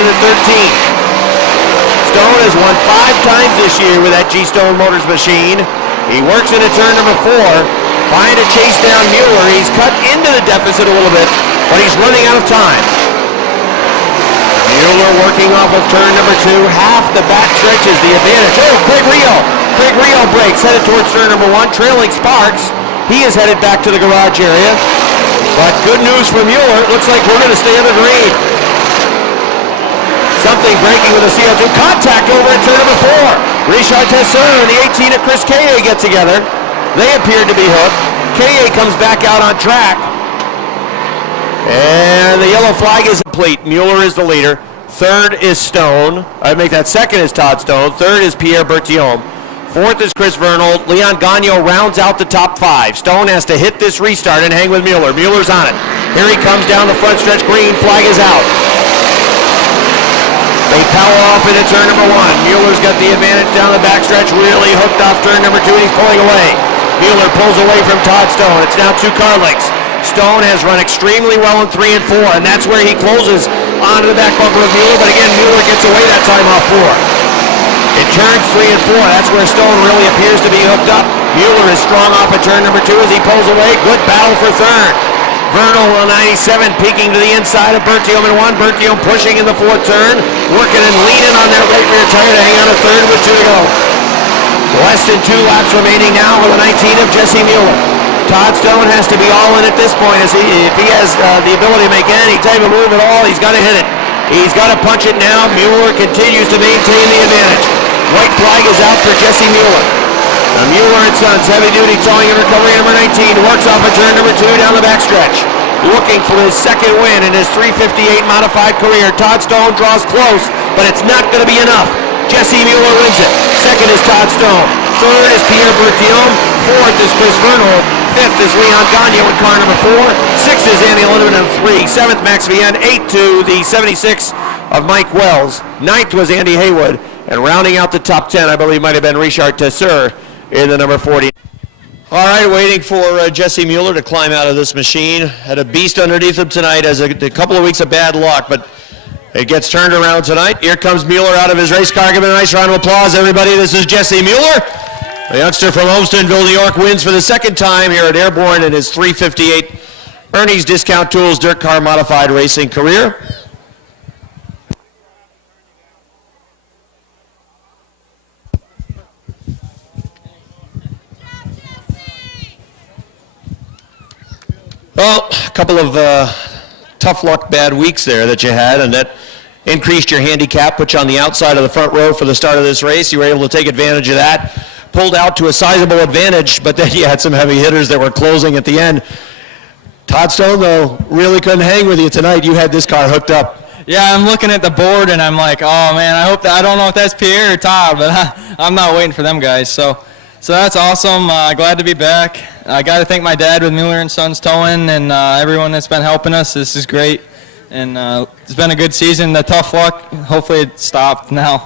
Stone has won 5 times this year with that G-Stone Motors machine. He works into turn number 4, trying to chase down Mueller. He's cut into the deficit a little bit, but he's running out of time. Mueller working off of turn number 2. Half the back stretch is the advantage. Oh, Craig Rio breaks, headed towards turn number 1, trailing Sparks. He is headed back to the garage area. But good news for Mueller. It looks like we're going to stay on the green. Something breaking with the CO2. Contact over at turn number 4. Richard Tesseur and the 18 of Chris Kaye get together. They appeared to be hooked. Kaye comes back out on track. And the yellow flag is complete. Mueller is the leader. Third is Stone. I'd make that second is Todd Stone. Third is Pierre Bertione. 4th is Chris Vernal. Leon Gagnon rounds out the top 5. Stone has to hit this restart and hang with Mueller. Mueller's on it. Here he comes down the front stretch. Green flag is out. They power off into turn number 1. Mueller's got the advantage down the backstretch. Really hooked off turn number 2, and he's pulling away. Mueller pulls away from Todd Stone. It's now 2 car lengths. Stone has run extremely well in 3 and 4, and that's where he closes onto the back bumper of Mueller. But again, Mueller gets away that time off 4. It turns 3 and 4. That's where Stone really appears to be hooked up. Mueller is strong off at turn number 2 as he pulls away. Good battle for third. Vernal on 97, peeking to the inside of Bertione in 1. Bertione pushing in the 4th turn, working and leaning on that right rear tire to hang on to third with 2 to go. Less than 2 laps remaining now with the 19 of Jesse Mueller. Todd Stone has to be all in at this point. If he has the ability to make any type of move at all, he's got to hit it. He's got to punch it now. Mueller continues to maintain the advantage. White flag is out for Jesse Mueller. Mueller and Sons, heavy-duty towing and recovery number 19, works off of turn number 2 down the backstretch. Looking for his second win in his 358 modified career. Todd Stone draws close, but it's not going to be enough. Jesse Mueller wins it. Second is Todd Stone. Third is Pierre Bertione. 4th is Chris Vernal. 5th is Leon Gagnon in car number 4. 6th is Andy Lindemann in 3. 7th, Max Vienne. 8th to the 76 of Mike Wells. 9th was Andy Haywood. And rounding out the top 10, I believe, might have been Richard Tesseur in the number 40. All right, waiting for Jesse Mueller to climb out of this machine. Had a beast underneath him tonight, as a couple of weeks of bad luck, but it gets turned around tonight. Here comes Mueller out of his race car. Give him a nice round of applause, everybody. This is Jesse Mueller. The youngster from Homesteadville, New York, wins for the second time here at Airborne in his 358 Ernie's Discount Tools Dirt Car Modified Racing career. Well, a couple of tough luck bad weeks there that you had, and that increased your handicap, put you on the outside of the front row for the start of this race. You were able to take advantage of that, pulled out to a sizable advantage, but then you had some heavy hitters that were closing at the end. Todd Stone, though, really couldn't hang with you tonight. You had this car hooked up. Yeah, I'm looking at the board, and I'm like, oh, man, I don't know if that's Pierre or Todd, but I'm not waiting for them guys. So that's awesome. Glad to be back. I got to thank my dad with Mueller & Sons Towing and everyone that's been helping us. This is great. And it's been a good season. The tough luck, hopefully it stopped now.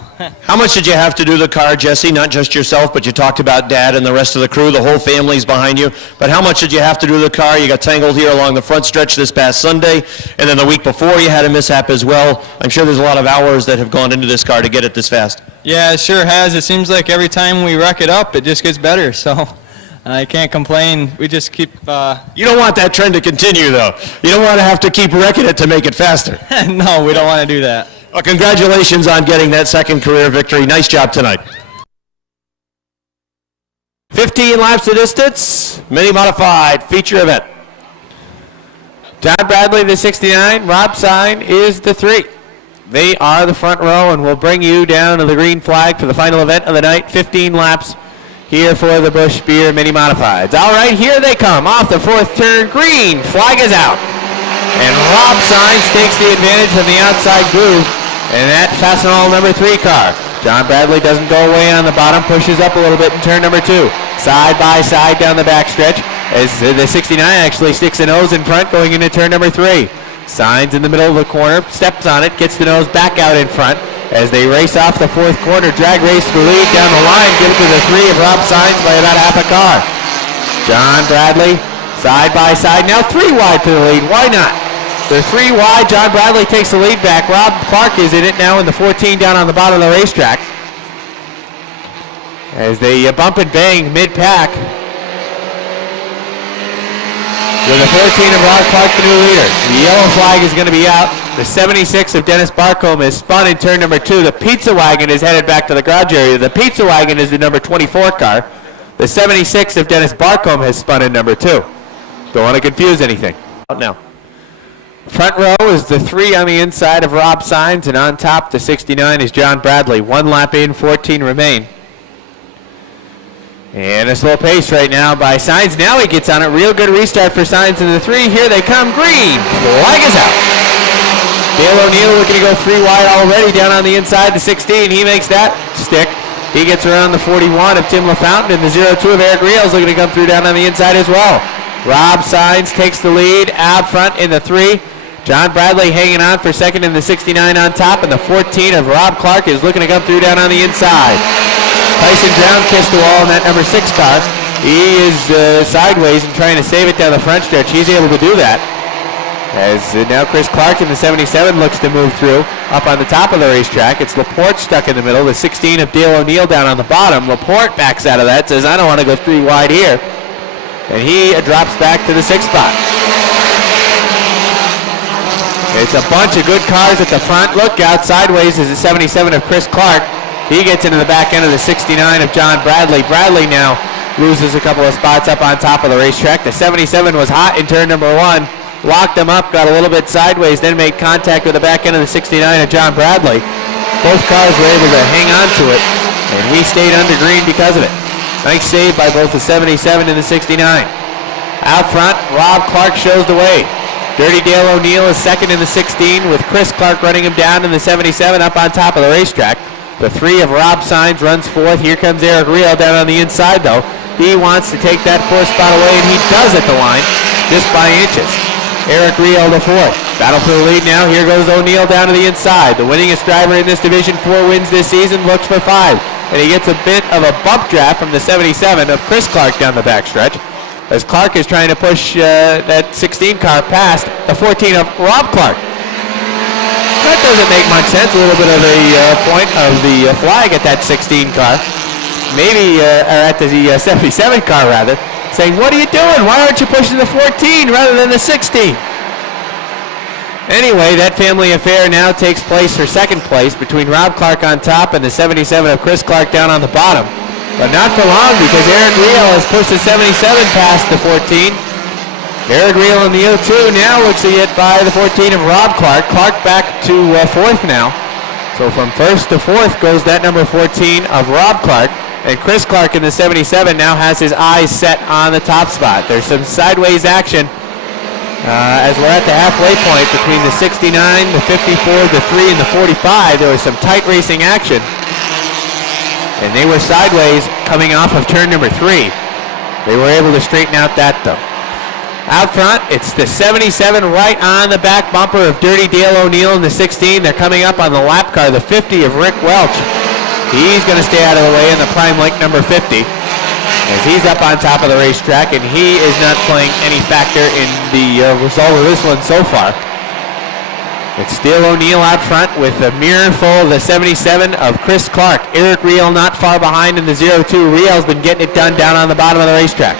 How much did you have to do the car, Jesse? Not just yourself, but you talked about Dad and the rest of the crew. The whole family's behind you. But how much did you have to do the car? You got tangled here along the front stretch this past Sunday, and then the week before you had a mishap as well. I'm sure there's a lot of hours that have gone into this car to get it this fast. Yeah, it sure has. It seems like every time we wreck it up, it just gets better. So I can't complain. We just keep... You don't want that trend to continue, though. You don't want to have to keep wrecking it to make it faster. No, we don't want to do that. Well, congratulations on getting that second career victory. Nice job tonight. 15 laps of distance, mini modified feature event. John Bradley, the 69. Rob Sign is the 3. They are the front row, and will bring you down to the green flag for the final event of the night. 15 laps here for the Busch Beer Mini Modifieds. All right, here they come. Off the fourth turn, green flag is out. And Rob Signs takes the advantage from the outside groove in that Fastenal number 3 car. John Bradley doesn't go away on the bottom, pushes up a little bit in turn number 2. Side by side down the backstretch as the 69 actually sticks a nose in front going into turn number 3. Signs in the middle of the corner, steps on it, gets the nose back out in front as they race off the fourth corner. Drag race for the lead down the line, give it to the 3 of Rob Signs by about half a car. John Bradley side by side, now 3 wide to the lead. Why not? They're 3 wide. John Bradley takes the lead back. Rob Clark is in it now in the 14 down on the bottom of the racetrack as they bump and bang mid-pack. With the 14 of Rob Clark, the new leader. The yellow flag is going to be out. The 76 of Dennis Barcombe is spun in turn number 2. The pizza wagon is headed back to the garage area. The pizza wagon is the number 24 car. The 76 of Dennis Barcombe has spun in number 2. Don't want to confuse anything. Out now. Front row is the 3 on the inside of Rob Signs, and on top the 69 is John Bradley. 1 lap in, 14 remain. And a slow pace right now by Signs. Now he gets on it. Real good restart for Signs in the 3. Here they come. Green. Flag is out. Dale O'Neill looking to go 3 wide already down on the inside. The 16. He makes that stick. He gets around the 41 of Tim LaFountain, and the 02 of Eric Rios looking to come through down on the inside as well. Rob Signs takes the lead out front in the 3. John Bradley hanging on for second in the 69 on top, and the 14 of Rob Clark is looking to come through down on the inside. Tyson Brown kissed the wall in that number 6 car. He is sideways and trying to save it down the front stretch. He's able to do that. As now Chris Clark in the 77 looks to move through up on the top of the racetrack. It's Laporte stuck in the middle. The 16 of Dale O'Neill down on the bottom. Laporte backs out of that, says, I don't want to go 3 wide here. And he drops back to the 6th spot. It's a bunch of good cars at the front. Look out sideways is the 77 of Chris Clark. He gets into the back end of the 69 of John Bradley. Bradley now loses a couple of spots up on top of the racetrack. The 77 was hot in turn number 1. Locked him up, got a little bit sideways, then made contact with the back end of the 69 of John Bradley. Both cars were able to hang on to it, and he stayed under green because of it. Nice save by both the 77 and the 69. Out front, Rob Clark shows the way. Dirty Dale O'Neill is second in the 16 with Chris Clark running him down in the 77 up on top of the racetrack. The 3 of Rob Signs runs 4th. Here comes Eric Riel down on the inside though. He wants to take that 4th spot away, and he does at the line just by inches. Eric Riel the 4th. Battle for the lead now. Here goes O'Neill down to the inside. The winningest driver in this Division 4 wins this season. Looks for 5. and he gets a bit of a bump draft from the 77 of Chris Clark down the backstretch, as Clark is trying to push that 16 car past the 14 of Rob Clark. That doesn't make much sense. A little bit of a point of the flag at that 16 car. Maybe, or at the 77 car rather, saying, what are you doing? Why aren't you pushing the 14 rather than the 16? Anyway, that family affair now takes place for second place between Rob Clark on top and the 77 of Chris Clark down on the bottom. But not for long, because Eric Riel has pushed the 77 past the 14. Eric Riel in the 02 now looks to get by the 14 of Rob Clark. Clark back to fourth now. So from first to fourth goes that number 14 of Rob Clark. And Chris Clark in the 77 now has his eyes set on the top spot. There's some sideways action as we're at the halfway point between the 69, the 54, the 3, and the 45. There was some tight racing action. And they were sideways coming off of turn number 3. They were able to straighten out that though. Out front, it's the 77 right on the back bumper of Dirty Dale O'Neill in the 16. They're coming up on the lap car, the 50 of Rick Welch. He's going to stay out of the way in the prime link number 50. As he's up on top of the racetrack, and he is not playing any factor in the result of this one so far. It's still O'Neill out front with a mirror full of the 77 of Chris Clark. Eric Riel not far behind in the 02. Riel's been getting it done down on the bottom of the racetrack.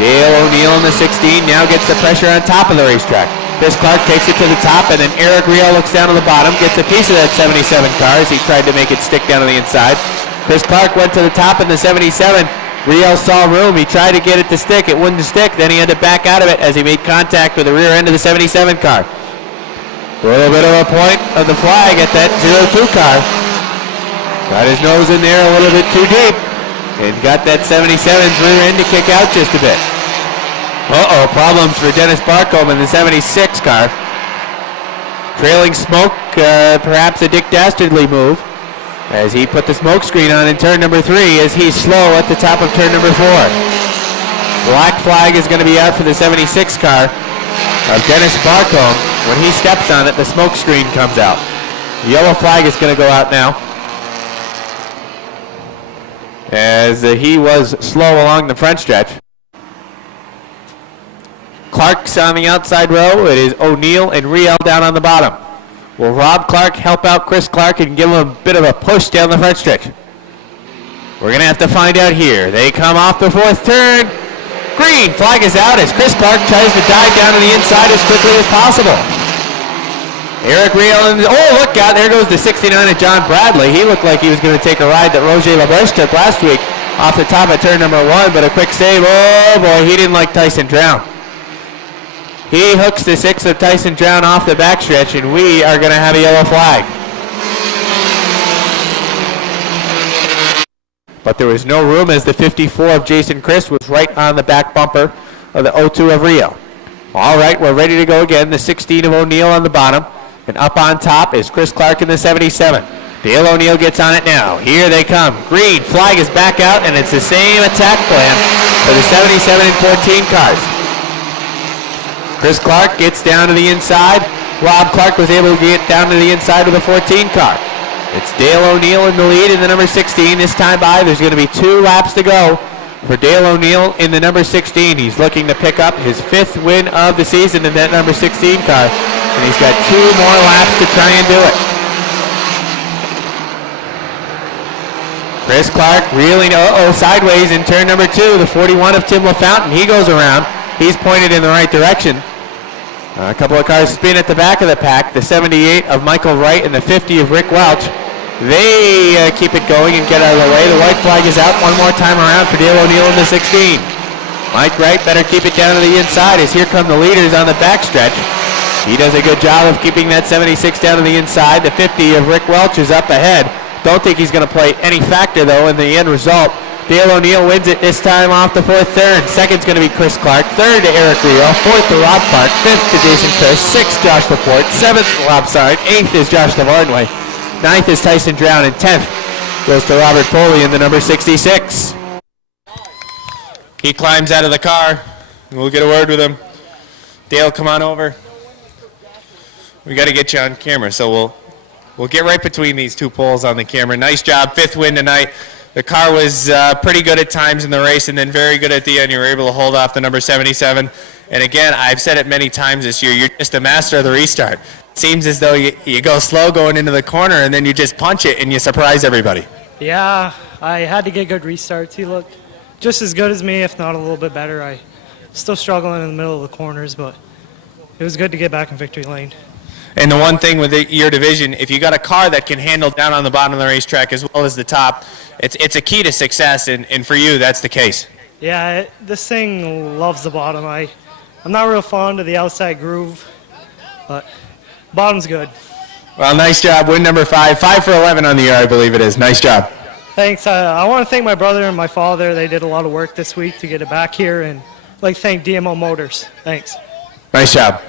Dale O'Neill in the 16 now gets the pressure on top of the racetrack. Chris Clark takes it to the top, and then Eric Riel looks down to the bottom, gets a piece of that 77 car as he tried to make it stick down on the inside. Chris Clark went to the top in the 77. Riel saw room. He tried to get it to stick. It wouldn't stick. Then he had to back out of it as he made contact with the rear end of the 77 car. A little bit of a point of the flag at that 02 car. Got his nose in there a little bit too deep and got that 77's rear end to kick out just a bit. Problems for Dennis Barcombe in the 76 car. Trailing smoke, perhaps a Dick Dastardly move, as he put the smoke screen on in turn number 3 as he's slow at the top of turn number 4. Black flag is going to be out for the 76 car of Dennis Barcombe. When he steps on it, the smoke screen comes out. The yellow flag is going to go out now, as he was slow along the front stretch. Clark's on the outside row. It is O'Neill and Riel down on the bottom. Will Rob Clark help out Chris Clark and give him a bit of a push down the front stretch? We're going to have to find out here. They come off the fourth turn. Green flag is out as Chris Clark tries to dive down to the inside as quickly as possible. Eric Riel, look out, there goes the 69 of John Bradley. He looked like he was going to take a ride that Roger Laberge took last week off the top of turn number 1, but a quick save. Oh boy, he didn't like Tyson Drown. He hooks the 6 of Tyson Drown off the backstretch, and we are going to have a yellow flag. But there was no room as the 54 of Jason Chris was right on the back bumper of the 02 of Rio. All right, we're ready to go again. The 16 of O'Neill on the bottom, and up on top is Chris Clark in the 77. Dale O'Neill gets on it now. Here they come. Green flag is back out, and it's the same attack plan for the 77 and 14 cars. Chris Clark gets down to the inside. Rob Clark was able to get down to the inside of the 14 car. It's Dale O'Neill in the lead in the number 16. This time by, there's going to be 2 laps to go for Dale O'Neill in the number 16. He's looking to pick up his 5th win of the season in that number 16 car. And he's got 2 more laps to try and do it. Chris Clark reeling sideways in turn number 2. The 41 of Tim LaFountain. He goes around. He's pointed in the right direction. A couple of cars spin at the back of the pack. The 78 of Michael Wright and the 50 of Rick Welch. They keep it going and get out of the way. The white flag is out one more time around for Dale O'Neill in the 16. Mike Wright better keep it down to the inside as here come the leaders on the backstretch. He does a good job of keeping that 76 down to the inside. The 50 of Rick Welch is up ahead. Don't think he's going to play any factor, though, in the end result. Dale O'Neill wins it this time off the 4th turn. 2nd's going to be Chris Clark. 3rd to Eric Riel. 4th to Rob Clark. 5th to Jason Chris. 6th, Josh Laporte. 7th, Rob Sard. 8th is Josh Lavarnway. 9th is Tyson Drown. And 10th goes to Robert Foley in the number 66. He climbs out of the car. We'll get a word with him. Dale, come on over. We got to get you on camera, so we'll We'll get right between these two poles on the camera. Nice job, 5th win tonight. The car was pretty good at times in the race and then very good at the end. You were able to hold off the number 77. And again, I've said it many times this year, you're just a master of the restart. It seems as though you go slow going into the corner and then you just punch it and you surprise everybody. Yeah, I had to get good restarts. He looked just as good as me, if not a little bit better. I still struggling in the middle of the corners, but it was good to get back in victory lane. And the one thing with your division, if you got a car that can handle down on the bottom of the racetrack as well as the top, it's a key to success, and for you, that's the case. Yeah, this thing loves the bottom. I'm not real fond of the outside groove, but bottom's good. Well, nice job. Win number 5. 5 for 11 on the year, I believe it is. Nice job. Thanks. I want to thank my brother and my father. They did a lot of work this week to get it back here, and I'd like to thank DMO Motors. Thanks. Nice job.